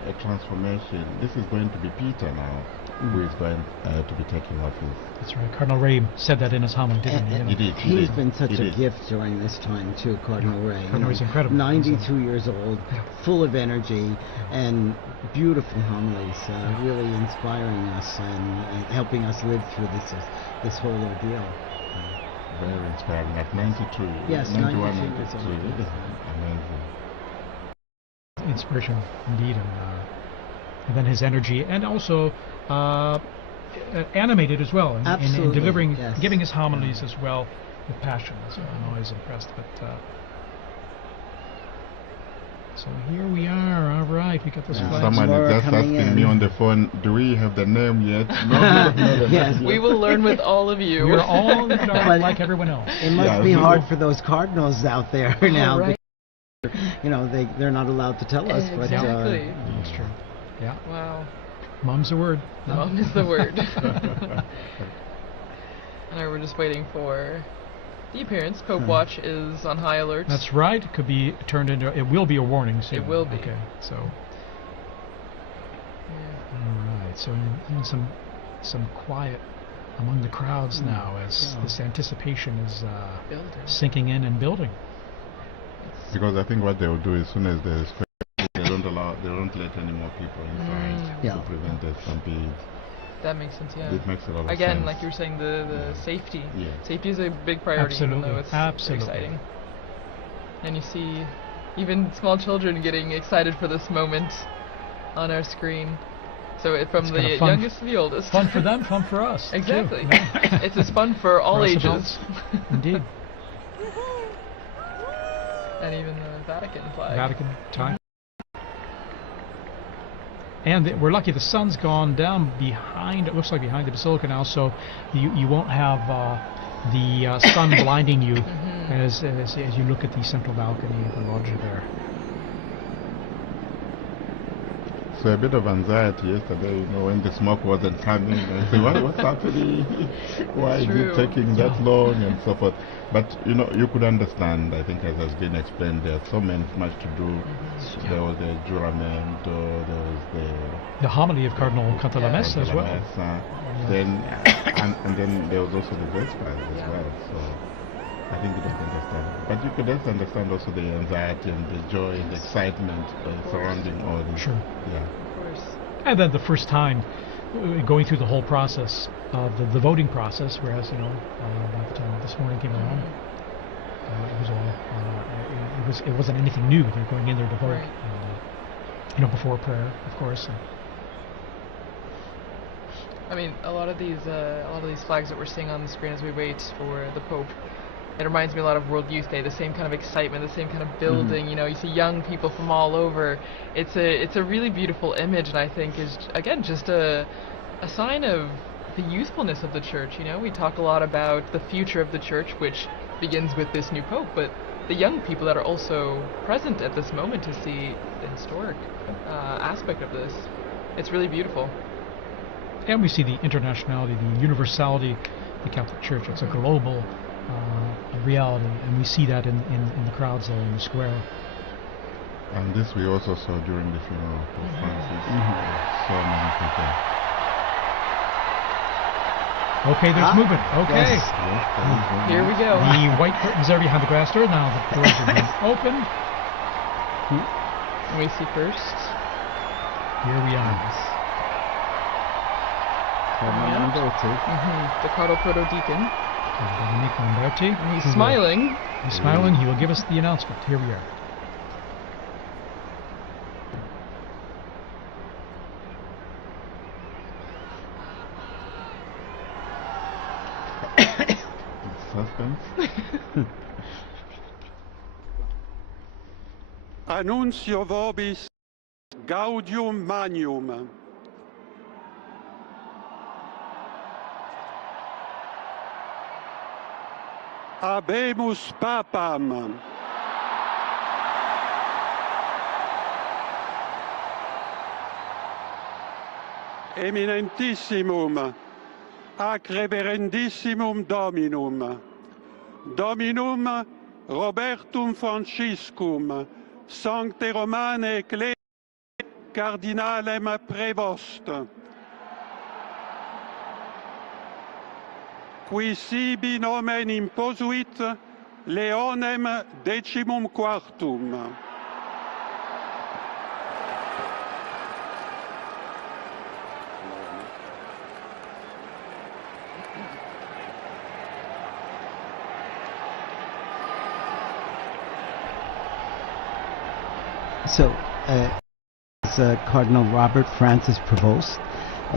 a transformation. This is going to be Peter now, who is going to be taking office. That's right. Cardinal Ray said that in his homily, didn't he? He did. He's been such a gift during this time, too, Cardinal Ray. Cardinal Ray's incredible. 92 years old, full of energy, and beautiful homilies, really inspiring us and helping us live through this whole ordeal. Very inspiring. At 92. Yes, 91, 92 years old. Amazing. Inspirational indeed, and then his energy, and also animated as well in delivering, giving his homilies as well with passion. So I'm always impressed. But so here we are. All right, we got this flag. Someone is just asking me on the phone, do we have the name yet? No. Yes. We will learn with all of you. We're all like everyone else. It must be hard for those cardinals out there now. Right. They're not allowed to tell us. Exactly. That's true. Yeah. Wow. Mom's the word. No? Mom is the word. And we're just waiting for the appearance. Pope Watch is on high alert. That's right. It could be turned into. It will be a warning soon. It will be. Okay. So. Yeah. All right. So some quiet among the crowds now as this anticipation is sinking in and building. Because I think what they will do as soon as there's they don't let any more people inside to prevent a stampede. That makes sense, yeah. It makes a lot of sense. Again, like you were saying, the safety. Yeah. Safety is a big priority, Absolutely. even though it's Absolutely. exciting. And you see even small children getting excited for this moment on our screen. So from the youngest to the oldest. Fun for them, fun for us. Exactly. Too. Yeah. It's as fun for all For us ages. adults. Indeed. And even the Vatican flag. Vatican time. And we're lucky the sun's gone down behind, it looks like behind the basilica now, so you won't have the sun blinding you as you look at the central balcony of the loggia there. So a bit of anxiety yesterday, when the smoke wasn't coming. I said, what's happening? Why is it taking that long and so forth? But you could understand. I think, as has been explained, there's so much to do. There was the juramento, there was the homily of Cardinal Cantalamessa as well. Then and then there was also the Vespers as well. So I think you don't understand. But you could just understand also the anxiety and the joy and the excitement surrounding all this. Sure. Yeah. Of course. And then the first time going through the whole process of the voting process, whereas by the time this morning came along, it was all it wasn't anything new. They're going in there to vote, before prayer, of course. I mean, a lot of these flags that we're seeing on the screen as we wait for the Pope, it reminds me a lot of World Youth Day. The same kind of excitement, the same kind of building. You see young people from all over. It's a really beautiful image, and I think is again just a sign of the youthfulness of the Church. We talk a lot about the future of the Church, which begins with this new Pope, but the young people that are also present at this moment to see the historic aspect of this. It's really beautiful. And we see the internationality, the universality of the Catholic Church. It's a global reality, and we see that in the crowds there in the square. And this we also saw during the funeral of Pope Francis. So many people. Okay, there's movement. Okay. Yes, Here we go. The white curtains are behind the glass door. Now the doors are being opened. And we see first. Here we are. The Cardinal Proto-Deacon. Dominic Lamberti. And he's smiling. He's smiling. He will give us the announcement. Here we are. Suspense. Annuncio vobis gaudium magnum. Habemus Papam. Eminentissimum, ac reverendissimum Dominum, Dominum Robertum Franciscum, Sancte Romane Ecclesiae Cardinalem Prevost, qui sibi nomen imposuit Leonem XIV. So, it's Cardinal Robert Francis Prevost,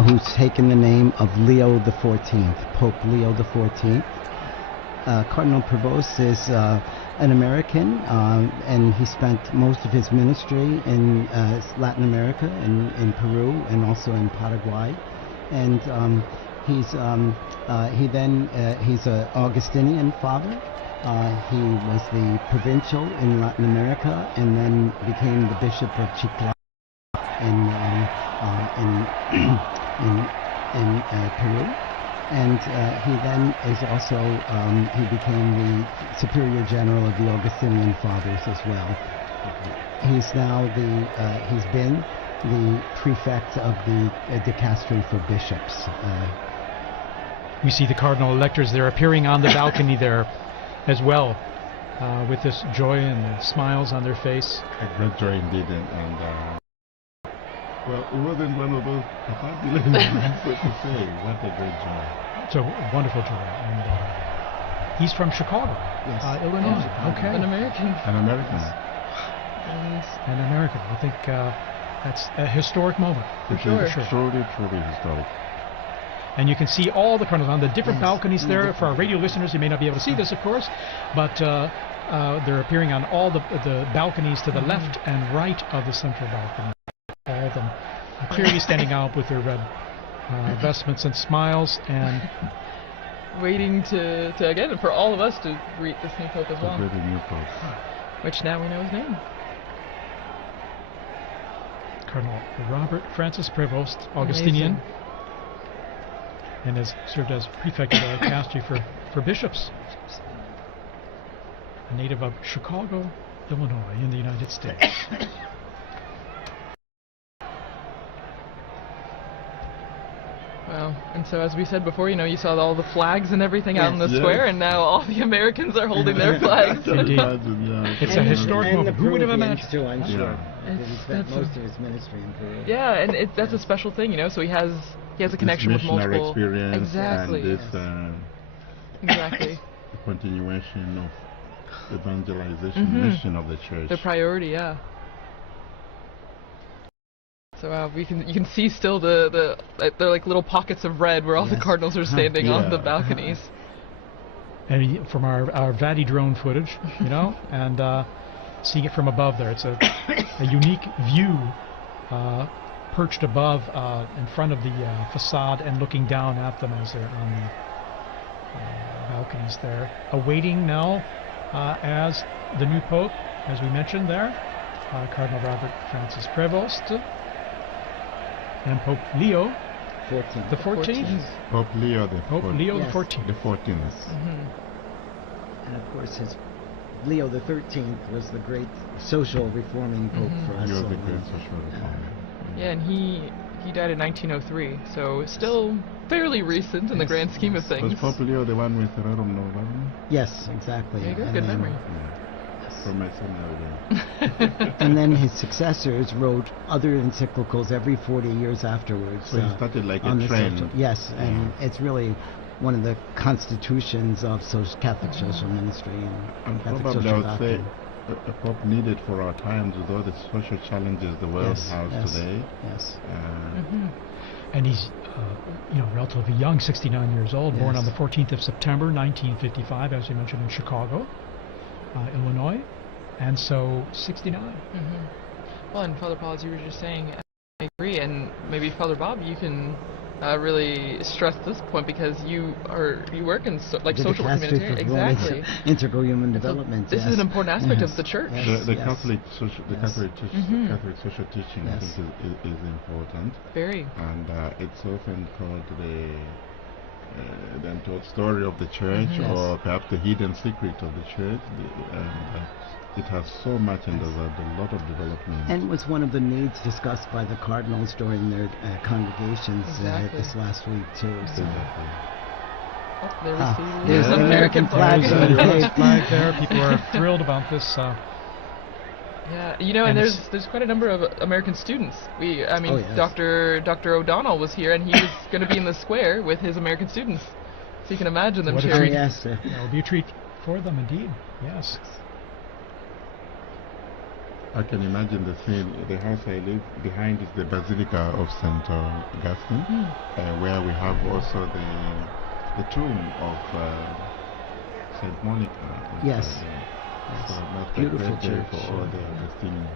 who's taken the name of Leo XIV, Pope Leo XIV. Cardinal Prevost is an American, and he spent most of his ministry in Latin America, in Peru, and also in Paraguay. And he's an Augustinian father. He was the provincial in Latin America, and then became the Bishop of Chiclayo in Peru. And he then is also, he became the Superior General of the Augustinian Fathers as well. He's now he's been the prefect of the dicastery for bishops. We see the cardinal electors there appearing on the balcony there as well, with this joy and smiles on their face. A great joy indeed, and well, it wasn't one of those fabulous things to say. What a great joy. It's a wonderful joy. And he's from Chicago, Yes. Illinois. Chicago. Okay. An American. An American. An American. I think that's a historic moment. It sure. is truly, truly historic. And you can see all the cardinals on the different Yes, balconies on there. the For our radio listeners, you may not be able to see this, of course, but they're appearing on all the balconies to the left and right of the central balcony. All of them clearly standing out with their red vestments and smiles, and Waiting to again, for all of us to greet this new Pope as The well. great new Pope. Which now we know his name. Cardinal Robert Francis Prevost, Augustinian, Amazing. and has served as prefect of our dicastery for bishops. A native of Chicago, Illinois, in the United States. Wow. And so, as we said before, you saw all the flags and everything out in the Yes. square, and now all the Americans are holding their flags. Indeed. Yeah. It's a historic and moment. the Who would have Peruvians imagined? too, I'm Yeah. sure. Because he It's- spent that's most of his ministry in Peru. Yeah, and that's a special thing, So he has a connection with missionary multiple. experience Exactly. and this Exactly. continuation of evangelization Mhm. mission of the church. The priority, yeah. So you can see still they're like little pockets of red where all the Yes. cardinals are standing on the Yeah. balconies. And from our Vati drone footage, and seeing it from above there, it's a unique view, perched above in front of the facade and looking down at them as they're on the balconies there, awaiting now as the new Pope, as we mentioned there, Cardinal Robert Francis Prevost, and Pope Leo 14th. the 14th. Pope Leo the Pope Leo the Yes. 14th. The 14th. And of course, Leo the 13th was the great social reforming pope for us. He was all. the great social reformer. Yeah, and he died in 1903, so still fairly recent in the Yes. grand scheme of Was things. Pope Leo the one with Rerum Novarum? Yes, exactly. There you go, And good then- memory. From my seminary. And then his successors wrote other encyclicals every 40 years afterwards. So he started like on a the trend. social- yes, and it's really one of the constitutions of Catholic social ministry and Catholic Probably I social would say doctrine. a Pope needed for our times with all the social challenges the world Yes, has yes. today. Yes. And he's, relatively young, 69 years old, born Yes. on the 14th of September, 1955, as you mentioned, in Chicago, Illinois, and so 69. Well, and Father Paul, as you were just saying, I agree, and maybe Father Bob, you can really stress this point because you work in The social dicastery humanitarian. for promoting Exactly. Integral human development. This yes. is an important aspect Yes. of the church. Yes. The yes. Catholic social, the Yes. Catholic social teaching, I Yes. think, is important, Very. and it's often called the untold story of the church, Yes. or perhaps the hidden secret of the church. It has so much, and there's a lot of development. And was one of the needs discussed by the cardinals during their congregations Exactly. this last week too. So. Exactly. Oh, there we Ah, see there's the an American flag. There's on a the US tape. flag there. People are thrilled about this. Yeah, and And there's quite a number of American students. Oh, yes. Dr. O'Donnell was here, and he was going to be in the square with his American students. So you can imagine them What a Oh, cheering. treat. yes. That will be a treat for them, indeed. Yes. I can imagine the scene. The house I live behind is the Basilica of St. Augustine, where we have also the tomb of St. Monica. Yes. So that's Beautiful a great day church, for all yeah. the Augustinians.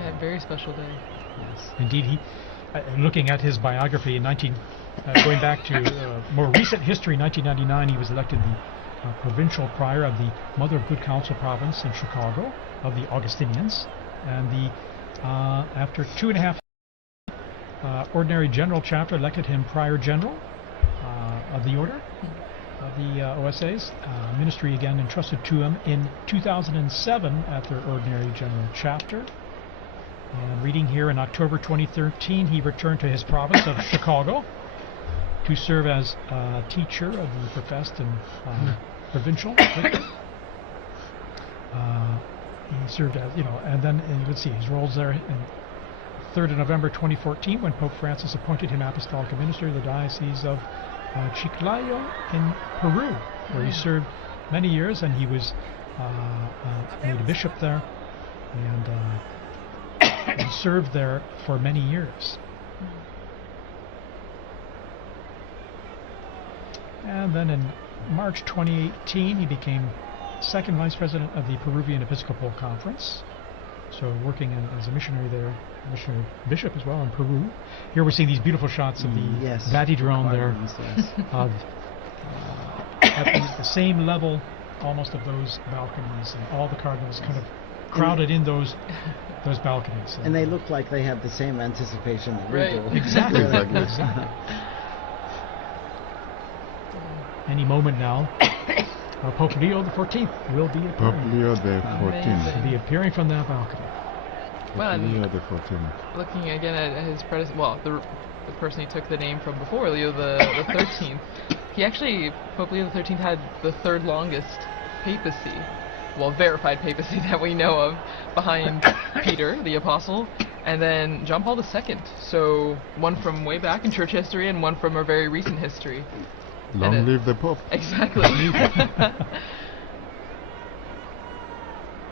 Yeah, very special day. Indeed, he. Looking at his biography in going back to more recent history, 1999, he was elected the provincial prior of the Mother of Good Counsel province in Chicago of the Augustinians, and the After 2.5 ordinary general chapter elected him prior general of the order of the OSAs. Ministry again entrusted to him in 2007 at their ordinary general chapter. And reading here, in October 2013, he returned to his province of Chicago to serve as teacher of the professed and provincial. He served as, and then you would see his roles there. In 3rd of November 2014, when Pope Francis appointed him apostolic minister of the Diocese of Chiclayo in Peru, where he served many years, and he was made a bishop there, and he served there for many years. And then in March 2018, he became second vice president of the Peruvian Episcopal Conference, so working as a missionary there, missionary bishop as well in Peru. Here we're seeing these beautiful shots of the Vati drone there, of at the same level almost of those balconies, and all the cardinals kind of crowded in those balconies. And they look like they have the same anticipation that we do. Exactly. Exactly. Any moment now, Pope Leo XIV will be appearing. Pope Leo XIV. Will be appearing from that balcony. Well, Leo XIV. Looking again at his predecessor, well, the person he took the name from before, Leo the 13th. He actually, Pope Leo XIII had the third longest papacy, well, verified papacy that we know of, behind Peter, the apostle, and then John Paul II. So one from way back in church history and one from our very recent history. Long live the Pope. Exactly.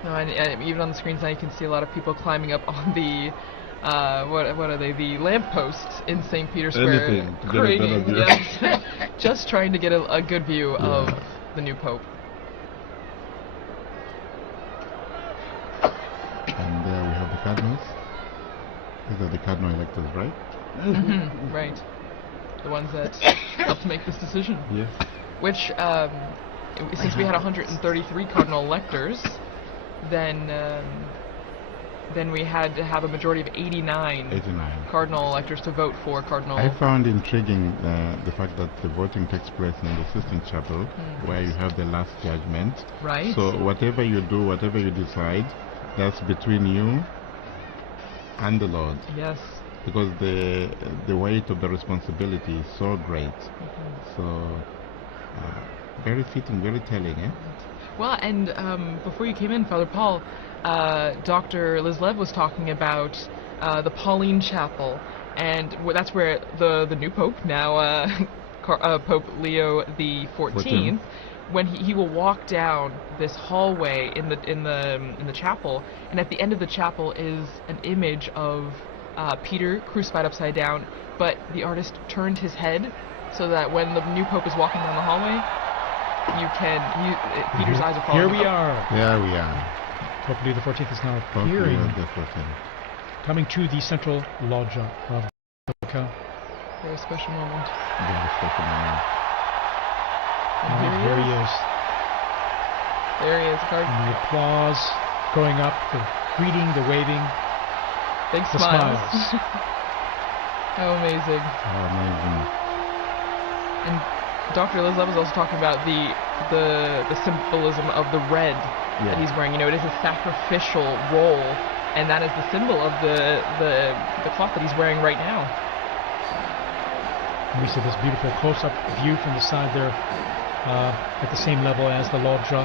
No, and even on the screens now you can see a lot of people climbing up on the what are they? The lampposts in St. Peter Square, Anything to get a better view. yes, just trying to get a good view of the new Pope. And there we have the cardinals. These are the cardinal electors, right? Right. The ones that helped make this decision. Yes. Which, since we had 133 cardinal electors, then we had to have a majority of 89 cardinal electors to vote for cardinal. I found intriguing the fact that the voting takes place in the Sistine Chapel, where you have the last judgment. Right. So whatever you do, whatever you decide, that's between you and the Lord. Yes. Because the weight of the responsibility is so great. So very fitting, very telling, eh? Well, and before you came in, Father Paul, Dr. Liz Lev was talking about the Pauline Chapel, and that's where the new Pope, now Pope Leo XIV, when he will walk down this hallway in the chapel, and at the end of the chapel is an image of Peter crucified upside down, but the artist turned his head so that when the new Pope is walking down the hallway, Peter's eyes are following. Here we are. There we are. Pope Leo XIV is now Pope appearing, Leo XIV. coming to the central loggia of Basilica. Very special moment. Very special moment. And Here he is. There he is, Cardinal. And the applause going up, the greeting, the waving, Big the smiles. smiles. How amazing. How amazing. And Dr. Liz Lev was also talking about the symbolism of the red that he's wearing. You know, it is a sacrificial role, and that is the symbol of the cloth that he's wearing right now. And we see this beautiful close-up view from the side there, at the same level as the loggia.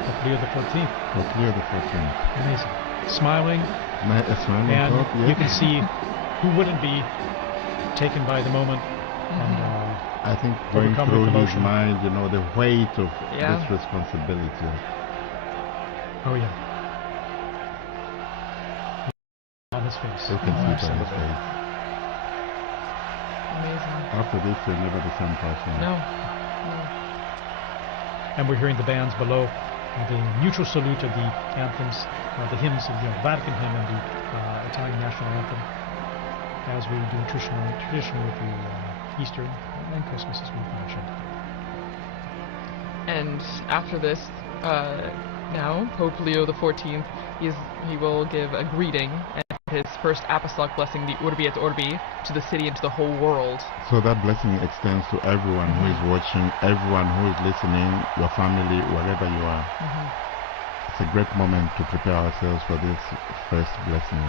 Pope Leo XIV. Pope Leo XIV. Amazing. Smiling. Smiling And Pope, you can see who wouldn't be taken by the moment. And I think going overcome through with his emotion. mind, you know, the weight of this responsibility. Oh yeah. On his face. You can see it on his face. Amazing. After this, you're never the same person. No. And we're hearing the bands below, the mutual salute of the anthems, the hymns of the Vatican hymn and the Italian national anthem, as we do traditionally with the Easter and Christmas, as we've mentioned. And after this, Now, Pope Leo XIV, he will give a greeting and his first apostolic blessing, the Urbi et Orbi, to the city and to the whole world. So that blessing extends to everyone who is watching, everyone who is listening, your family, wherever you are. It's a great moment to prepare ourselves for this first blessing.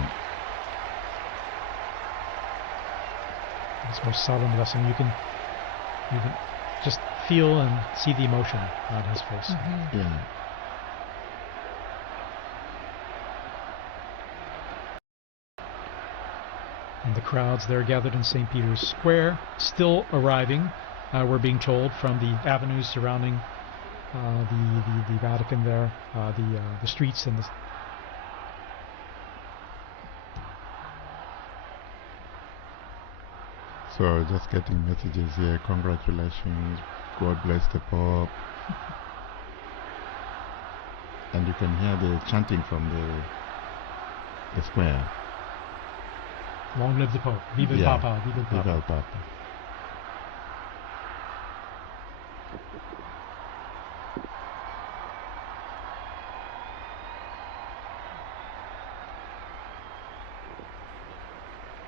This most solemn blessing, you can just feel and see the emotion on his face. Yeah. And the crowds there gathered in St. Peter's Square, still arriving, we're being told, from the avenues surrounding the Vatican there, the streets and the... So just getting messages here, congratulations, God bless the Pope. And you can hear the chanting from the square. Long live the Pope. Viva el Papa. Viva el Papa. Viva el Papa.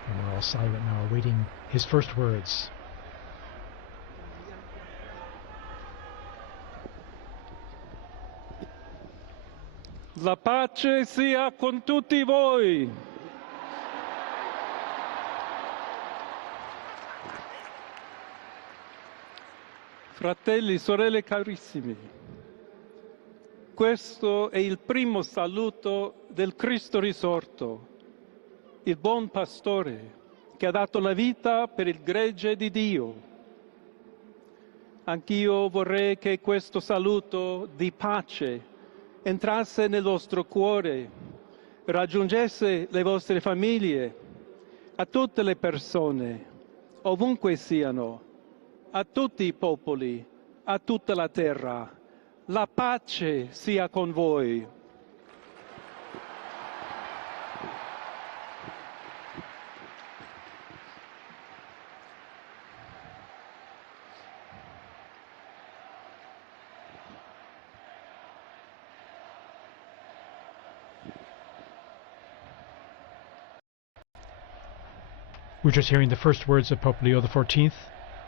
And we're all silent now, awaiting his first words. La pace sia con tutti voi. Fratelli, sorelle carissimi, questo è il primo saluto del Cristo risorto, il buon pastore che ha dato la vita per il gregge di Dio. Anch'io vorrei che questo saluto di pace entrasse nel vostro cuore, raggiungesse le vostre famiglie, a tutte le persone, ovunque siano, a tutti i popoli, a tutta la terra. La pace sia con voi. We're just hearing the first words of Pope Leo XIV.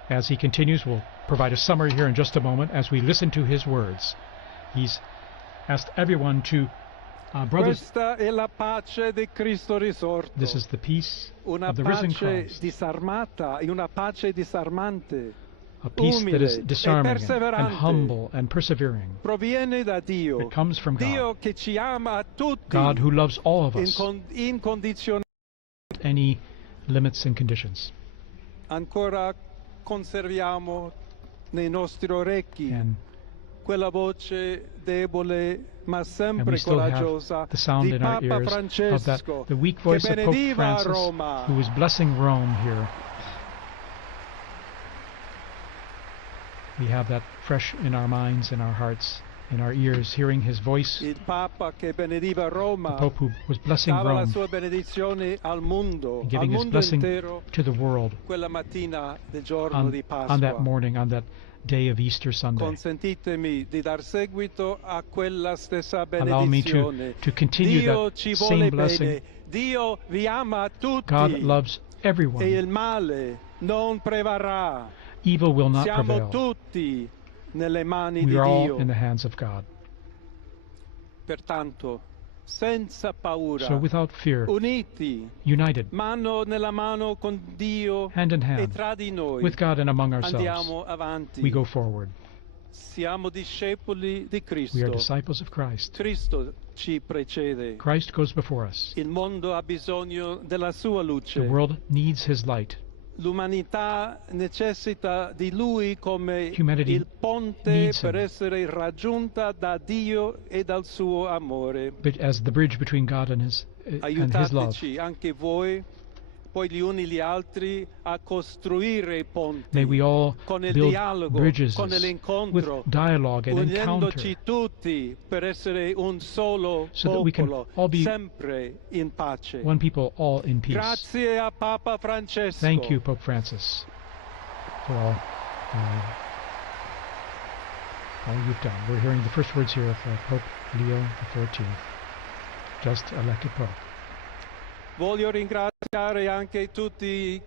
As he continues, we'll provide a summary here in just a moment as we listen to his words. He's asked everyone to, brothers, Questa è la pace di Cristo risorto. this is the peace Una of the risen pace Christ, disarmata e una pace disarmante. a peace that is umile e disarming and perseverante. humble and persevering. Proviene da Dio. It comes from God, Dio che ci ama a tutti. God who loves all of us, Incondizionatamente. without any limits and conditions. Ancora conserviamo nei nostri orecchi And quella voce debole ma we sempre still coraggiosa have the sound di in our Papa ears of that, Francesco the weak che voice of Pope benediva Francis, Roma. who was blessing Rome here. We have that fresh in our minds, in our hearts, in our ears, hearing his voice. Il Papa che benediva Roma The Pope who was blessing dava la Rome sua benedizione al mondo, and giving al his mondo blessing intero, to the world quella mattina del giorno di on that Pasqua. morning, on that day of Easter Sunday. Consentitemi di dar seguito a quella stessa Allow me benedizione. to continue Dio that ci same vuole blessing. bene. Dio vi ama tutti. God loves E everyone. il male non prevarrà. Evil will not Siamo prevail. tutti nelle mani We di are all Dio. in the hands of God. Pertanto, senza paura, So without fear, uniti, united, mano nella mano con Dio hand in e hand, tra di noi, with God and among ourselves, andiamo avanti. we go forward. Siamo discepoli di We are Cristo. disciples of Christ. Cristo ci precede. Christ goes before us. Il mondo ha bisogno della sua luce. The world needs his light. L'umanità necessita di Lui come Humanity il ponte needs per him. essere raggiunta da Dio e dal suo amore. But as the bridge between God and his love. Aiutateci anche voi, poi gli uni gli altri, a costruire i ponti May we all con il build dialogo, bridges con with l'incontro, dialogue and encounter, unendoci tutti per essere un solo so that we can popolo, all be sempre in pace. one people, all in peace. Grazie a Papa Francesco. Thank you, Pope Francis, for all all you've done. We're hearing the first words here of Pope Leo XIV, just elected Pope. Voglio ringraziare anche tutti i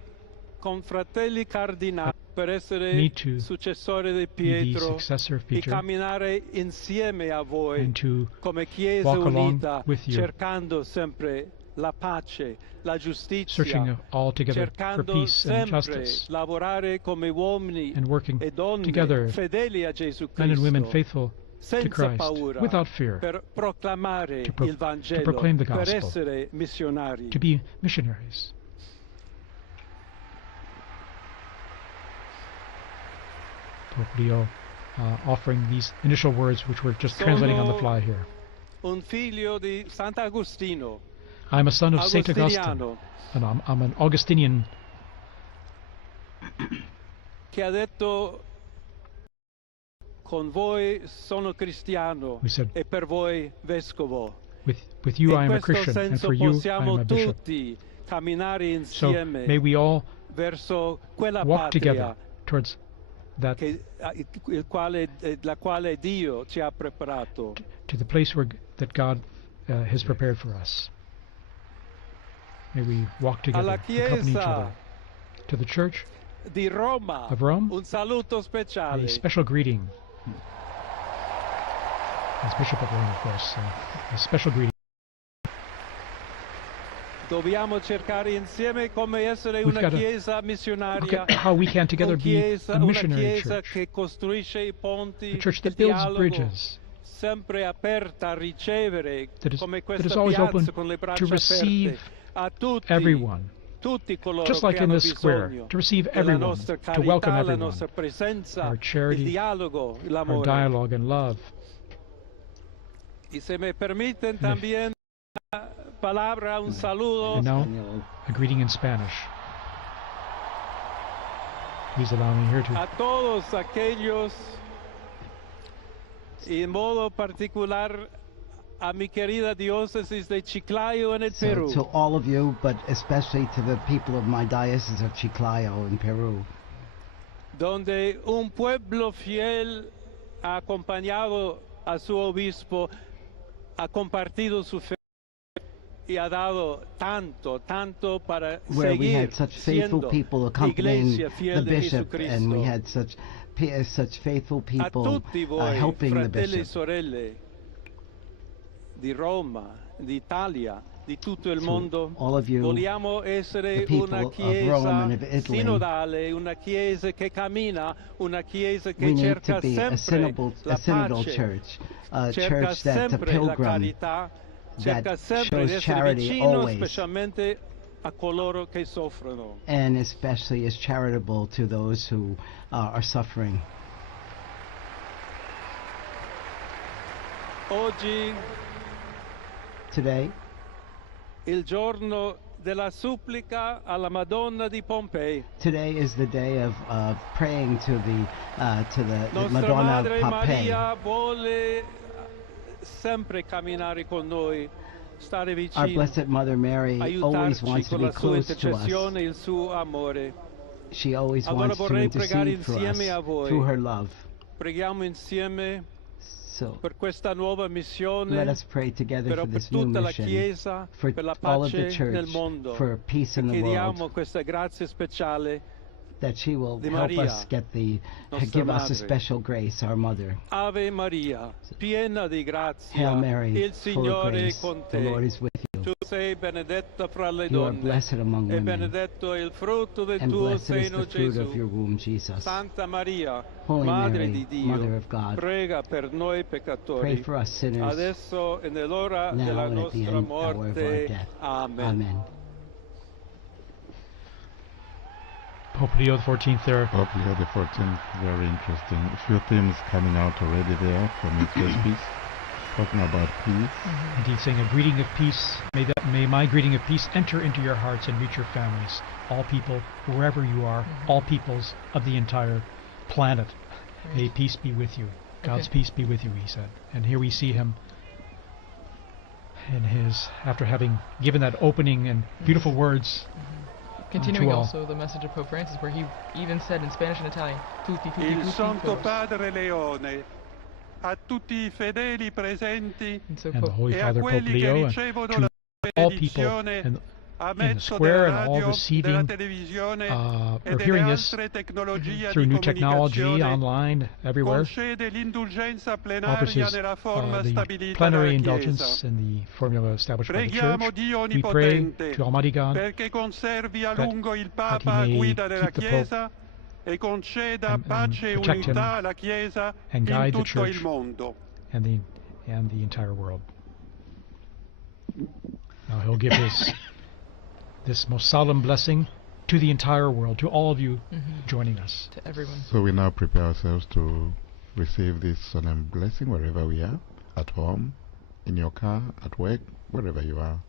confratelli cardinali per essere successore di Pietro e camminare insieme a voi come Chiesa unita, cercando sempre la pace, la giustizia, cercando sempre lavorare come uomini e donne fedeli a Gesù Cristo, senza paura, per proclamare il Vangelo, per essere missionari. To be missionaries. Pope Leo offering these initial words, which we're just translating on the fly here. Un figlio di Sant'Agostino. I'm a son of Saint Augustine, and I'm an Augustinian. Che ha detto, con voi sono cristiano e per voi vescovo. With you I am a Christian, and for you I am a bishop. So may we all walk together towards that, la quale Dio ci ha preparato. To the place that God has prepared for us. May we walk together, accompany each other. To the Church of Rome, un saluto speciale. A special greeting. As Bishop of Rome, of course, a special greeting. Dobbiamo cercare insieme come essere una chiesa missionaria, how we can together be a missionary church, che costruisce i ponti, a church that builds bridges, sempre aperta a ricevere, come questa piazza con le braccia to receive a tutti, everyone, just like in this square, to receive everyone, to welcome everyone, our charity, our dialogue and love. Y se me permiten también palabra, un saludo. And now, a greeting in Spanish. Please allow me here to. A todos aquellos, y en modo particular a mi querida diócesis de Chiclayo en el Perú. To all of you, but especially to the people of my diocese of Chiclayo in Peru. Donde un pueblo fiel ha acompañado a su obispo, ha compartido su fe y ha dado tanto para where we had such faithful siendo people accompanying fiel the bishop, and we had such faithful people helping the bishop. Sorelle di Roma, d'Italia, di tutto il mondo, all of you, vogliamo essere the people una of chiesa Rome and of Italy, sinodale, una chiesa che cammina, una chiesa che we need cerca to be a synodal church, a church that's a pilgrim, that shows charity always, specialmente a coloro che soffrono. And especially is charitable to those who are suffering. Oggi, today, il giorno della supplica alla Madonna di Pompei. Today is the day of praying to the Nostra Madonna of Madre Pompeii. Maria vuole sempre camminare con noi, stare vicino, Our Blessed Mother Mary always aiutarci wants to con be la sua close to us. intercessione e il suo amore. She always Allora wants to vorrei pregare intercede for us insieme a voi. through her love. Preghiamo insieme So per questa nuova missione, let us pray together però for per this new tutta la mission, Chiesa, for per la all of the pace church, nel mondo. for peace in the Chiediamo world, questa grazia speciale that she will di help Maria, us nostra give us a Madre. special grace, our Mother. Ave Maria, piena di grazia, Hail Mary, il full of Signore è grace, con the Lord te. is with you. Tu sei benedetta fra le You are donne, blessed among e women, benedetto è il frutto del and tuo blessed is seno, the fruit Gesù. of your womb, Jesus. Santa Maria, Holy Madre Mary, di Dio, Mother of God, prega per noi pray peccatori, for us sinners, adesso e nell'ora now della and at the nostra end hour of our morte. death. Amen. Amen. Pope Leo XIV there. Pope Leo XIV, very interesting. A few themes coming out already there from his first piece, talking about peace. And he's saying a greeting of peace. May my greeting of peace enter into your hearts and reach your families. All people, wherever you are, all peoples of the entire planet. May peace be with you. God's peace be with you, he said. And here we see him in after having given that opening and beautiful words. Continuing also the message of Pope Francis, where he even said in Spanish and Italian, tutti, tutti, Il tutti, Santo todos. Padre Leone a tutti I fedeli presenti And so And the Pope, Holy e a Father Pope quelli che Leo, and ricevono to la all people benedizione a in the mezzo square della and all radio, receiving, della televisione e are delle hearing this altre tecnologie through di new technology, comunicazione, online, everywhere, concede l'indulgenza offers plenaria his, nella forma the stabilita plenary dalla indulgence Chiesa. in the formula established by the Preghiamo Church. Dio We pray Onnipotente to Almighty God perché conservi a that lungo il he Papa a may guida della keep the Pope Chiesa e conceda and pace e protect him unità alla Chiesa and in guide the tutto il Church mondo. and the entire world. Now he'll give this most solemn blessing to the entire world, to all of you joining us. to everyone. So we now prepare ourselves to receive this solemn blessing wherever we are, at home, in your car, at work, wherever you are.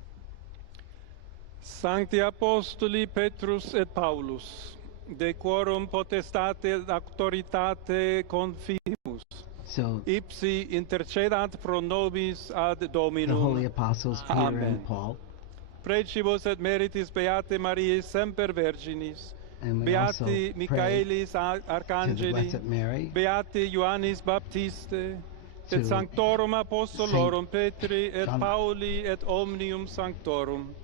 Sancti Apostoli Petrus et Paulus, de quorum potestate et auctoritate confimus, So ipsi intercedat pro nobis ad the Dominum. holy apostles Peter Amen. and Paul, Precibus et meritis Beate Mariae semper Virginis, and we also Beati pray Michaelis to the Arcangeli, Blessed Mary, Beati Ioannis Baptiste, to et Sanctorum Apostolorum Saint Petri et John- Pauli et Omnium Sanctorum,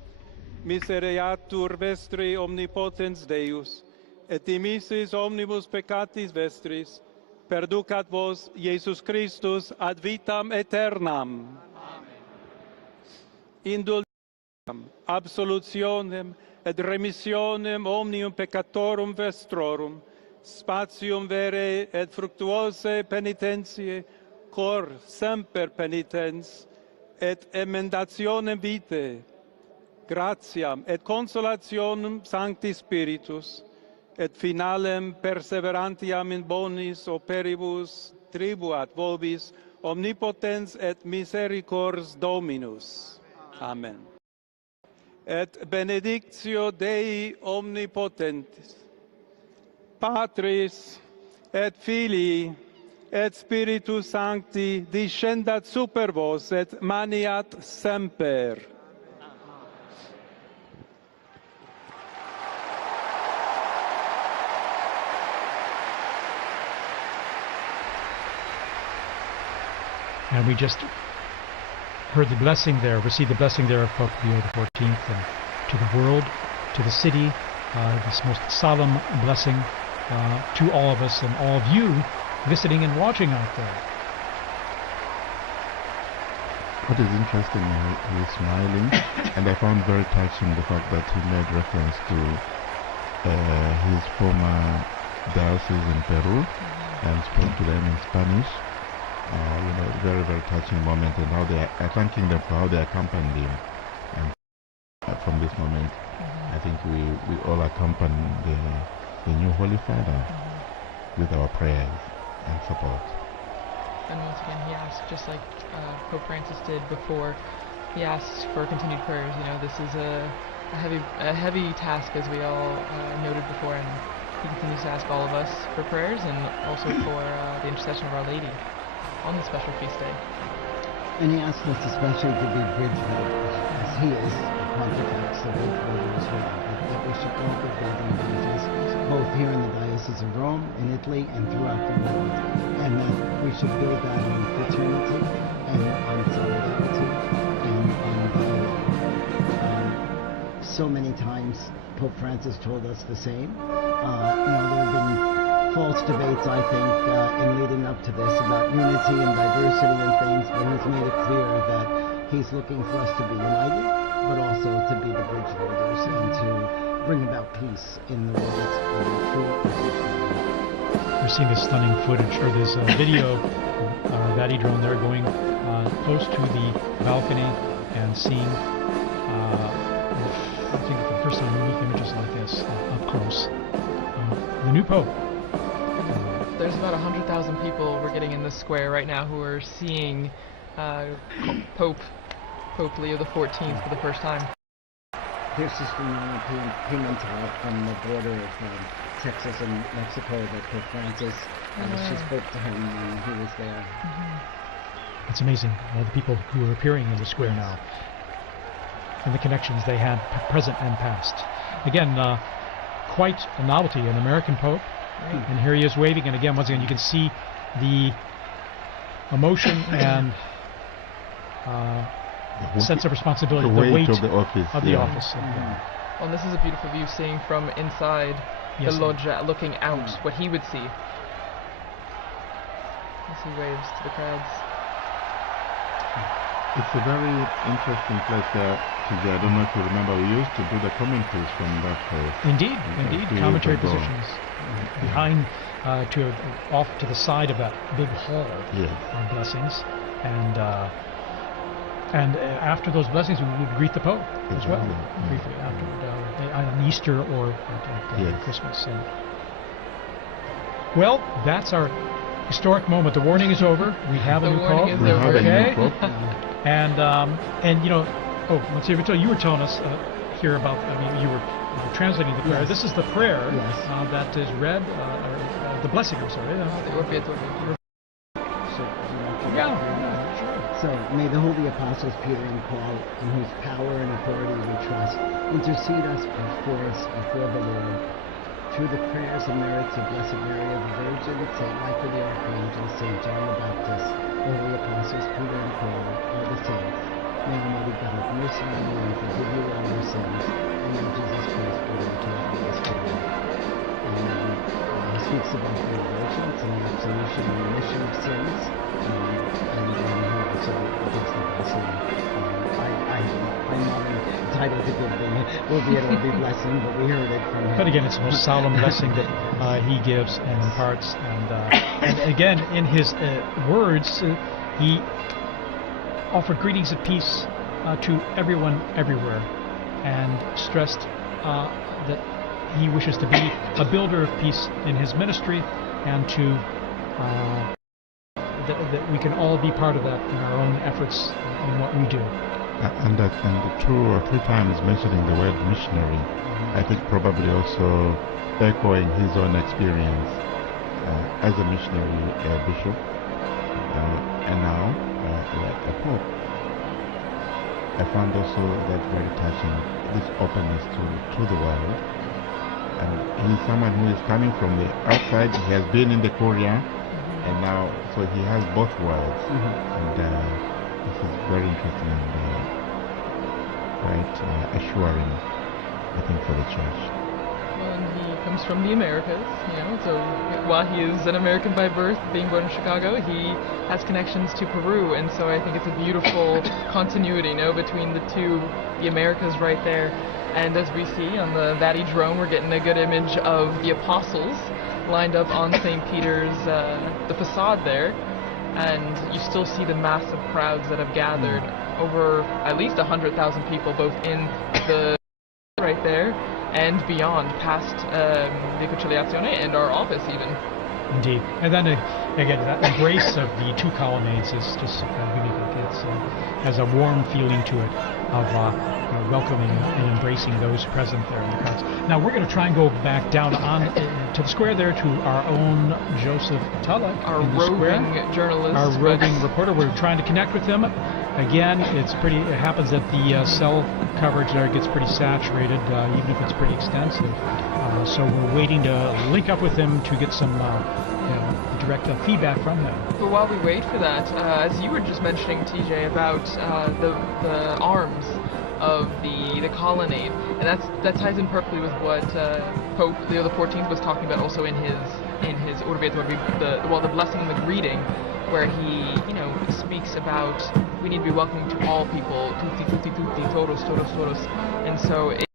misereatur vestri omnipotens Deus, et dimissis omnibus peccatis vestris, perducat vos Iesus Christus ad vitam aeternam. Indulgentem, absolutionem et remissionem omnium peccatorum vestrorum, spatium vere et fructuose penitentiae, cor semper penitens, et emendationem vitae, gratiam et consolationem Sancti Spiritus, et finalem perseverantiam in bonis operibus tribuat vobis omnipotens et misericors Dominus. Amen. Et benedictio Dei omnipotentis, Patris et Filii et Spiritus Sancti descendat super vos et maniat semper. And we just heard the blessing there, received the blessing there of Pope Leo XIV, and to the world, to the city, this most solemn blessing to all of us and all of you listening and watching out there. What is interesting, he is smiling, and I found very touching the fact that he made reference to his former diocese in Peru and spoke to them in Spanish. Very, very touching moment, and how they are thanking them for how they accompanied him. And from this moment, I think we all accompany the new Holy Father with our prayers and support. And once again, he asked, just like Pope Francis did before, he asked for continued prayers. You know, this is a heavy task, as we all noted before, and he continues to ask all of us for prayers and also for the intercession of Our Lady on the special feast day. and he asked us especially to be bridge builders, as he is the pontifex, the bridge builder as well, that we should all be building bridges, both here in the Diocese of Rome, in Italy, and throughout the world, and that we should build that on fraternity, and on solidarity, and on dialogue. So many times Pope Francis told us the same. There have been false debates, I think, in leading up to this about unity and diversity and things, but he's made it clear that he's looking for us to be united, but also to be the bridge builders and to bring about peace in the world through bridge building. We're seeing this stunning footage, or this video, Vati drone there going close to the balcony and seeing, I think for the first time, unique images like this up close. The new Pope. There's about 100,000 people we're getting in this square right now who are seeing Pope Leo XIV for the first time. Here's just from European Pimentel from the border of Texas and Mexico that Pope Francis, she spoke to him when he was there. It's amazing, all the people who are appearing in the square now, and the connections they had present and past. Again, quite a novelty, an American Pope, and here he is waving, and again, once again, you can see the emotion and sense of responsibility, the weight of the office. Well, and this is a beautiful view, seeing from inside the loggia, looking out, what he would see. As he waves to the crowds. It's a very interesting place there, TJ. I don't know if you remember, we used to do the commentaries from that place. Indeed, commentary positions behind, off to the side of that big hall on blessings, and after those blessings, we would greet the Pope as well, briefly after on Easter or at Christmas. Well, that's our historic moment. The warning is over. We have a new Pope. And you know, Monsignor Vitello, you were telling us here about. I mean, you were translating the prayer. This is the prayer that is read, the blessing. I'm sorry. So, may the holy apostles Peter and Paul, in whose power and authority we trust, intercede us before the Lord. Through the prayers and merits of Blessed Mary of the Virgin, St. Michael the Archangel, St. John the Baptist, the holy apostles Peter and Paul, all the saints, may Almighty God have mercy on you and forgive you all your sins, and may Jesus Christ bring you to the Spirit. He speaks about the indulgence and the absolution and remission of sins, and he also gives the blessing. I'm not entitled to give them, will be blessing, but we heard it from him. But again, it's the most solemn blessing that he gives and imparts. And again, in his words, he offered greetings of peace to everyone everywhere, and stressed that he wishes to be a builder of peace in his ministry, and to that we can all be part of that in our own efforts in what we do. And 2 or 3 times mentioning the word missionary, I think probably also echoing his own experience as a missionary bishop, and now a pope. I found also that very touching, this openness to the world. And he's someone who is coming from the outside. He has been in the Korea, and now, so he has both worlds. And this is very interesting and quite assuring, I think, for the Church. Well, and he comes from the Americas, you know, so while he is an American by birth, being born in Chicago, he has connections to Peru, and so I think it's a beautiful continuity, you know, between the two, the Americas right there. And as we see on the Vati drone, we're getting a good image of the apostles lined up on St. Peter's, the facade there. And you still see the massive crowds that have gathered, over at least 100,000 people, both in the right there and beyond, past the Conciliazione and our office even. Indeed. And then again, that embrace of the 2 colonnades is just unique. It has a warm feeling to it of welcoming and embracing those present there in the crowds. Now we're going to try and go back down on to the square there to our own Joseph Tulloch, our roving journalist, our roving reporter. We're trying to connect with him. Again, it happens that the cell coverage there gets pretty saturated, even if it's pretty extensive. So we're waiting to link up with him to get some direct feedback from him. But while we wait for that, as you were just mentioning, TJ, about the arms of the colonnade, and that ties in perfectly with what Pope Leo XIV was talking about also in his Urbi et Orbi, the blessing and the greeting, where he speaks about we need to be welcoming to all people, tutti tutti tutti, todos todos todos, and so it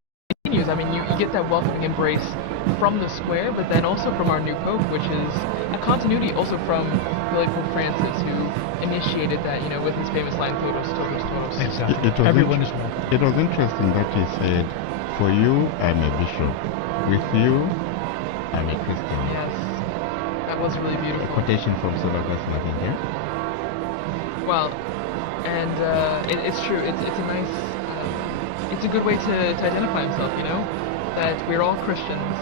continues. I mean, you get that welcoming embrace from the square, but then also from our new Pope, which is a continuity also from really Pope Francis, who initiated that, with his famous line, todos, todos, todos. Exactly. Everyone is welcome. It was interesting that he said, for you, I'm a bishop. With you, I'm a Christian. Yes. That was really beautiful. A quotation from St. Augustine, I think, yeah? Well, and it's true. It's a nice, it's a good way to identify himself, that we're all Christians,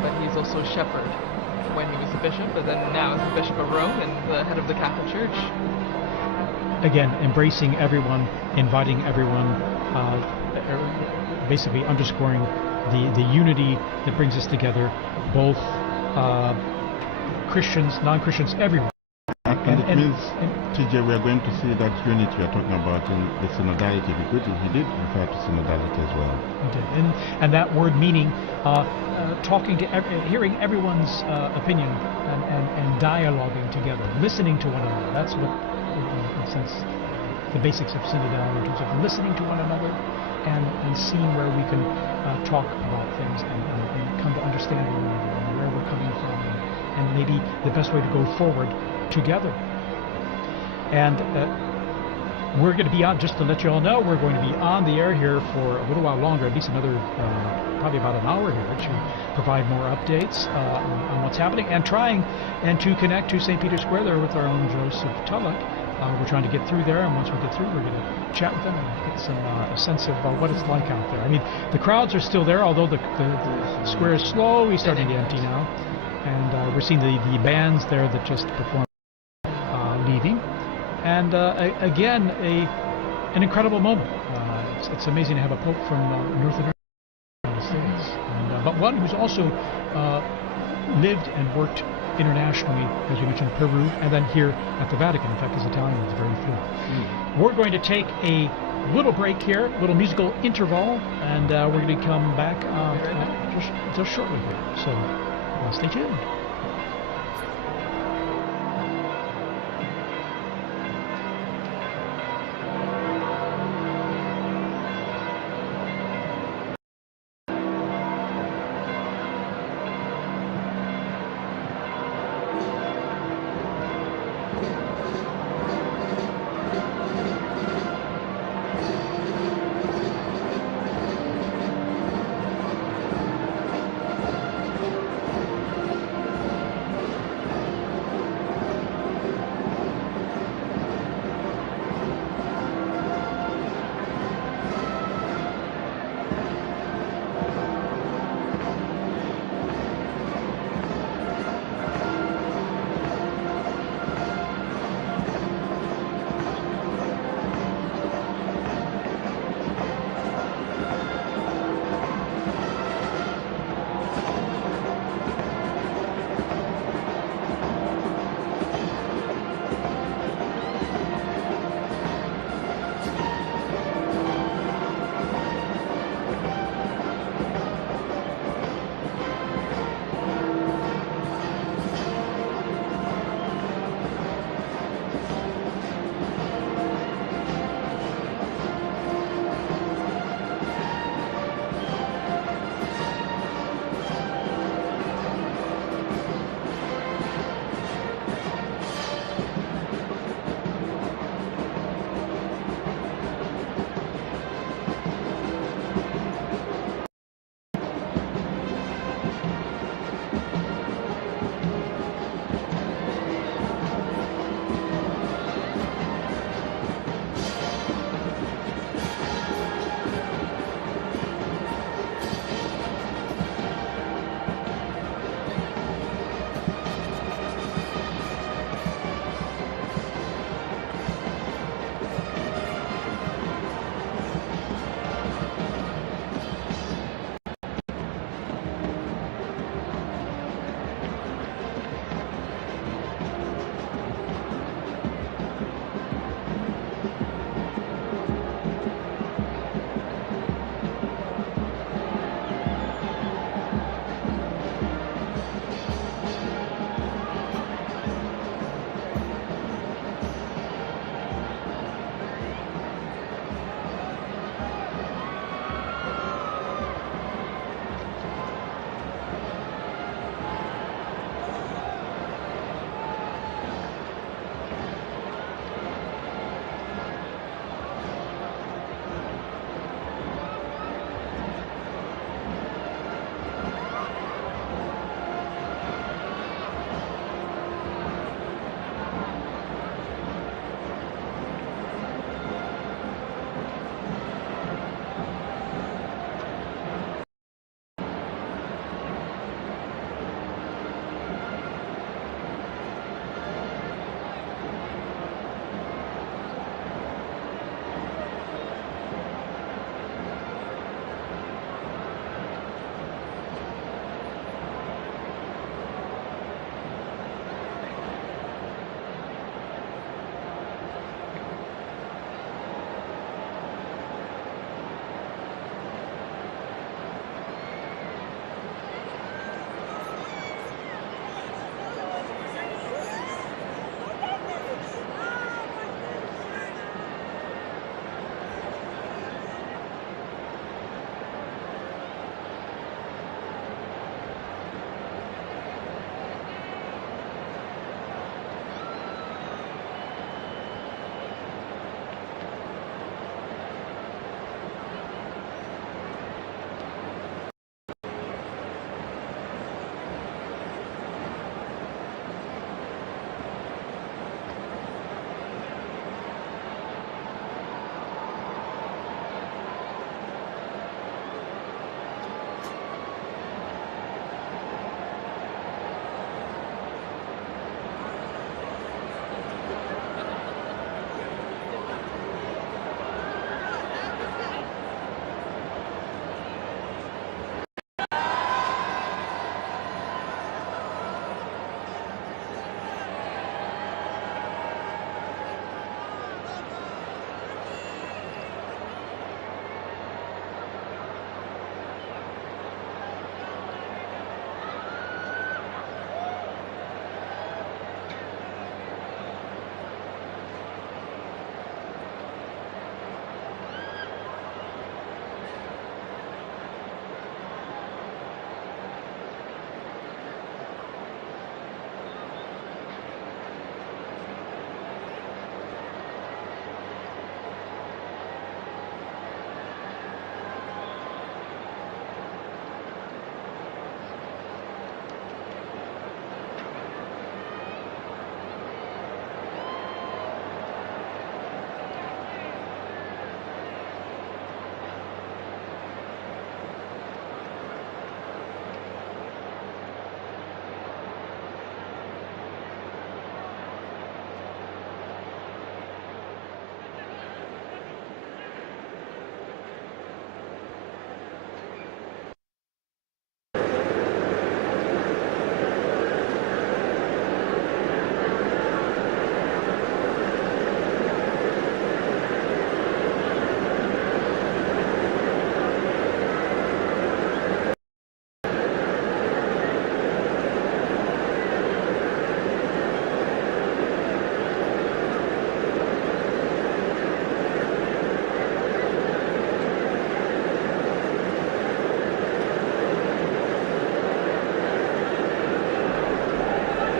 but he's also a shepherd when he was a bishop, but then now as the Bishop of Rome and the head of the Catholic Church. Again, embracing everyone, inviting everyone, basically underscoring the unity that brings us together, both Christians, non-Christians, everyone. And And it means, TJ, we are going to see that unity you're talking about in the synodality. He did refer to synodality as well. He did. And that word meaning talking to, hearing everyone's opinion and dialoguing together, listening to one another. That's what, in a sense, the basics of synodality, in terms of listening to one another and seeing where we can talk about things and come to understand one another and where we're coming from and maybe the best way to go forward together. And we're going to be on, just to let you all know, we're going to be on the air here for a little while longer, at least another, probably about an hour here, to provide more updates on what's happening and trying and to connect to St. Peter's Square there with our own Joseph Tulloch. We're trying to get through there, and once we get through, we're going to chat with them and get some a sense of what it's like out there. I mean, the crowds are still there, although the square is slowly starting to empty now, and we're seeing the bands there that just performed leaving. And again, an incredible moment. It's amazing to have a pope from North America, United States, and, but one who's also lived and worked internationally, as we mentioned, Peru, and then here at the Vatican. In fact, his Italian is very fluent. We're going to take a little break here, a little musical interval, and we're going to come back just shortly here. So stay tuned.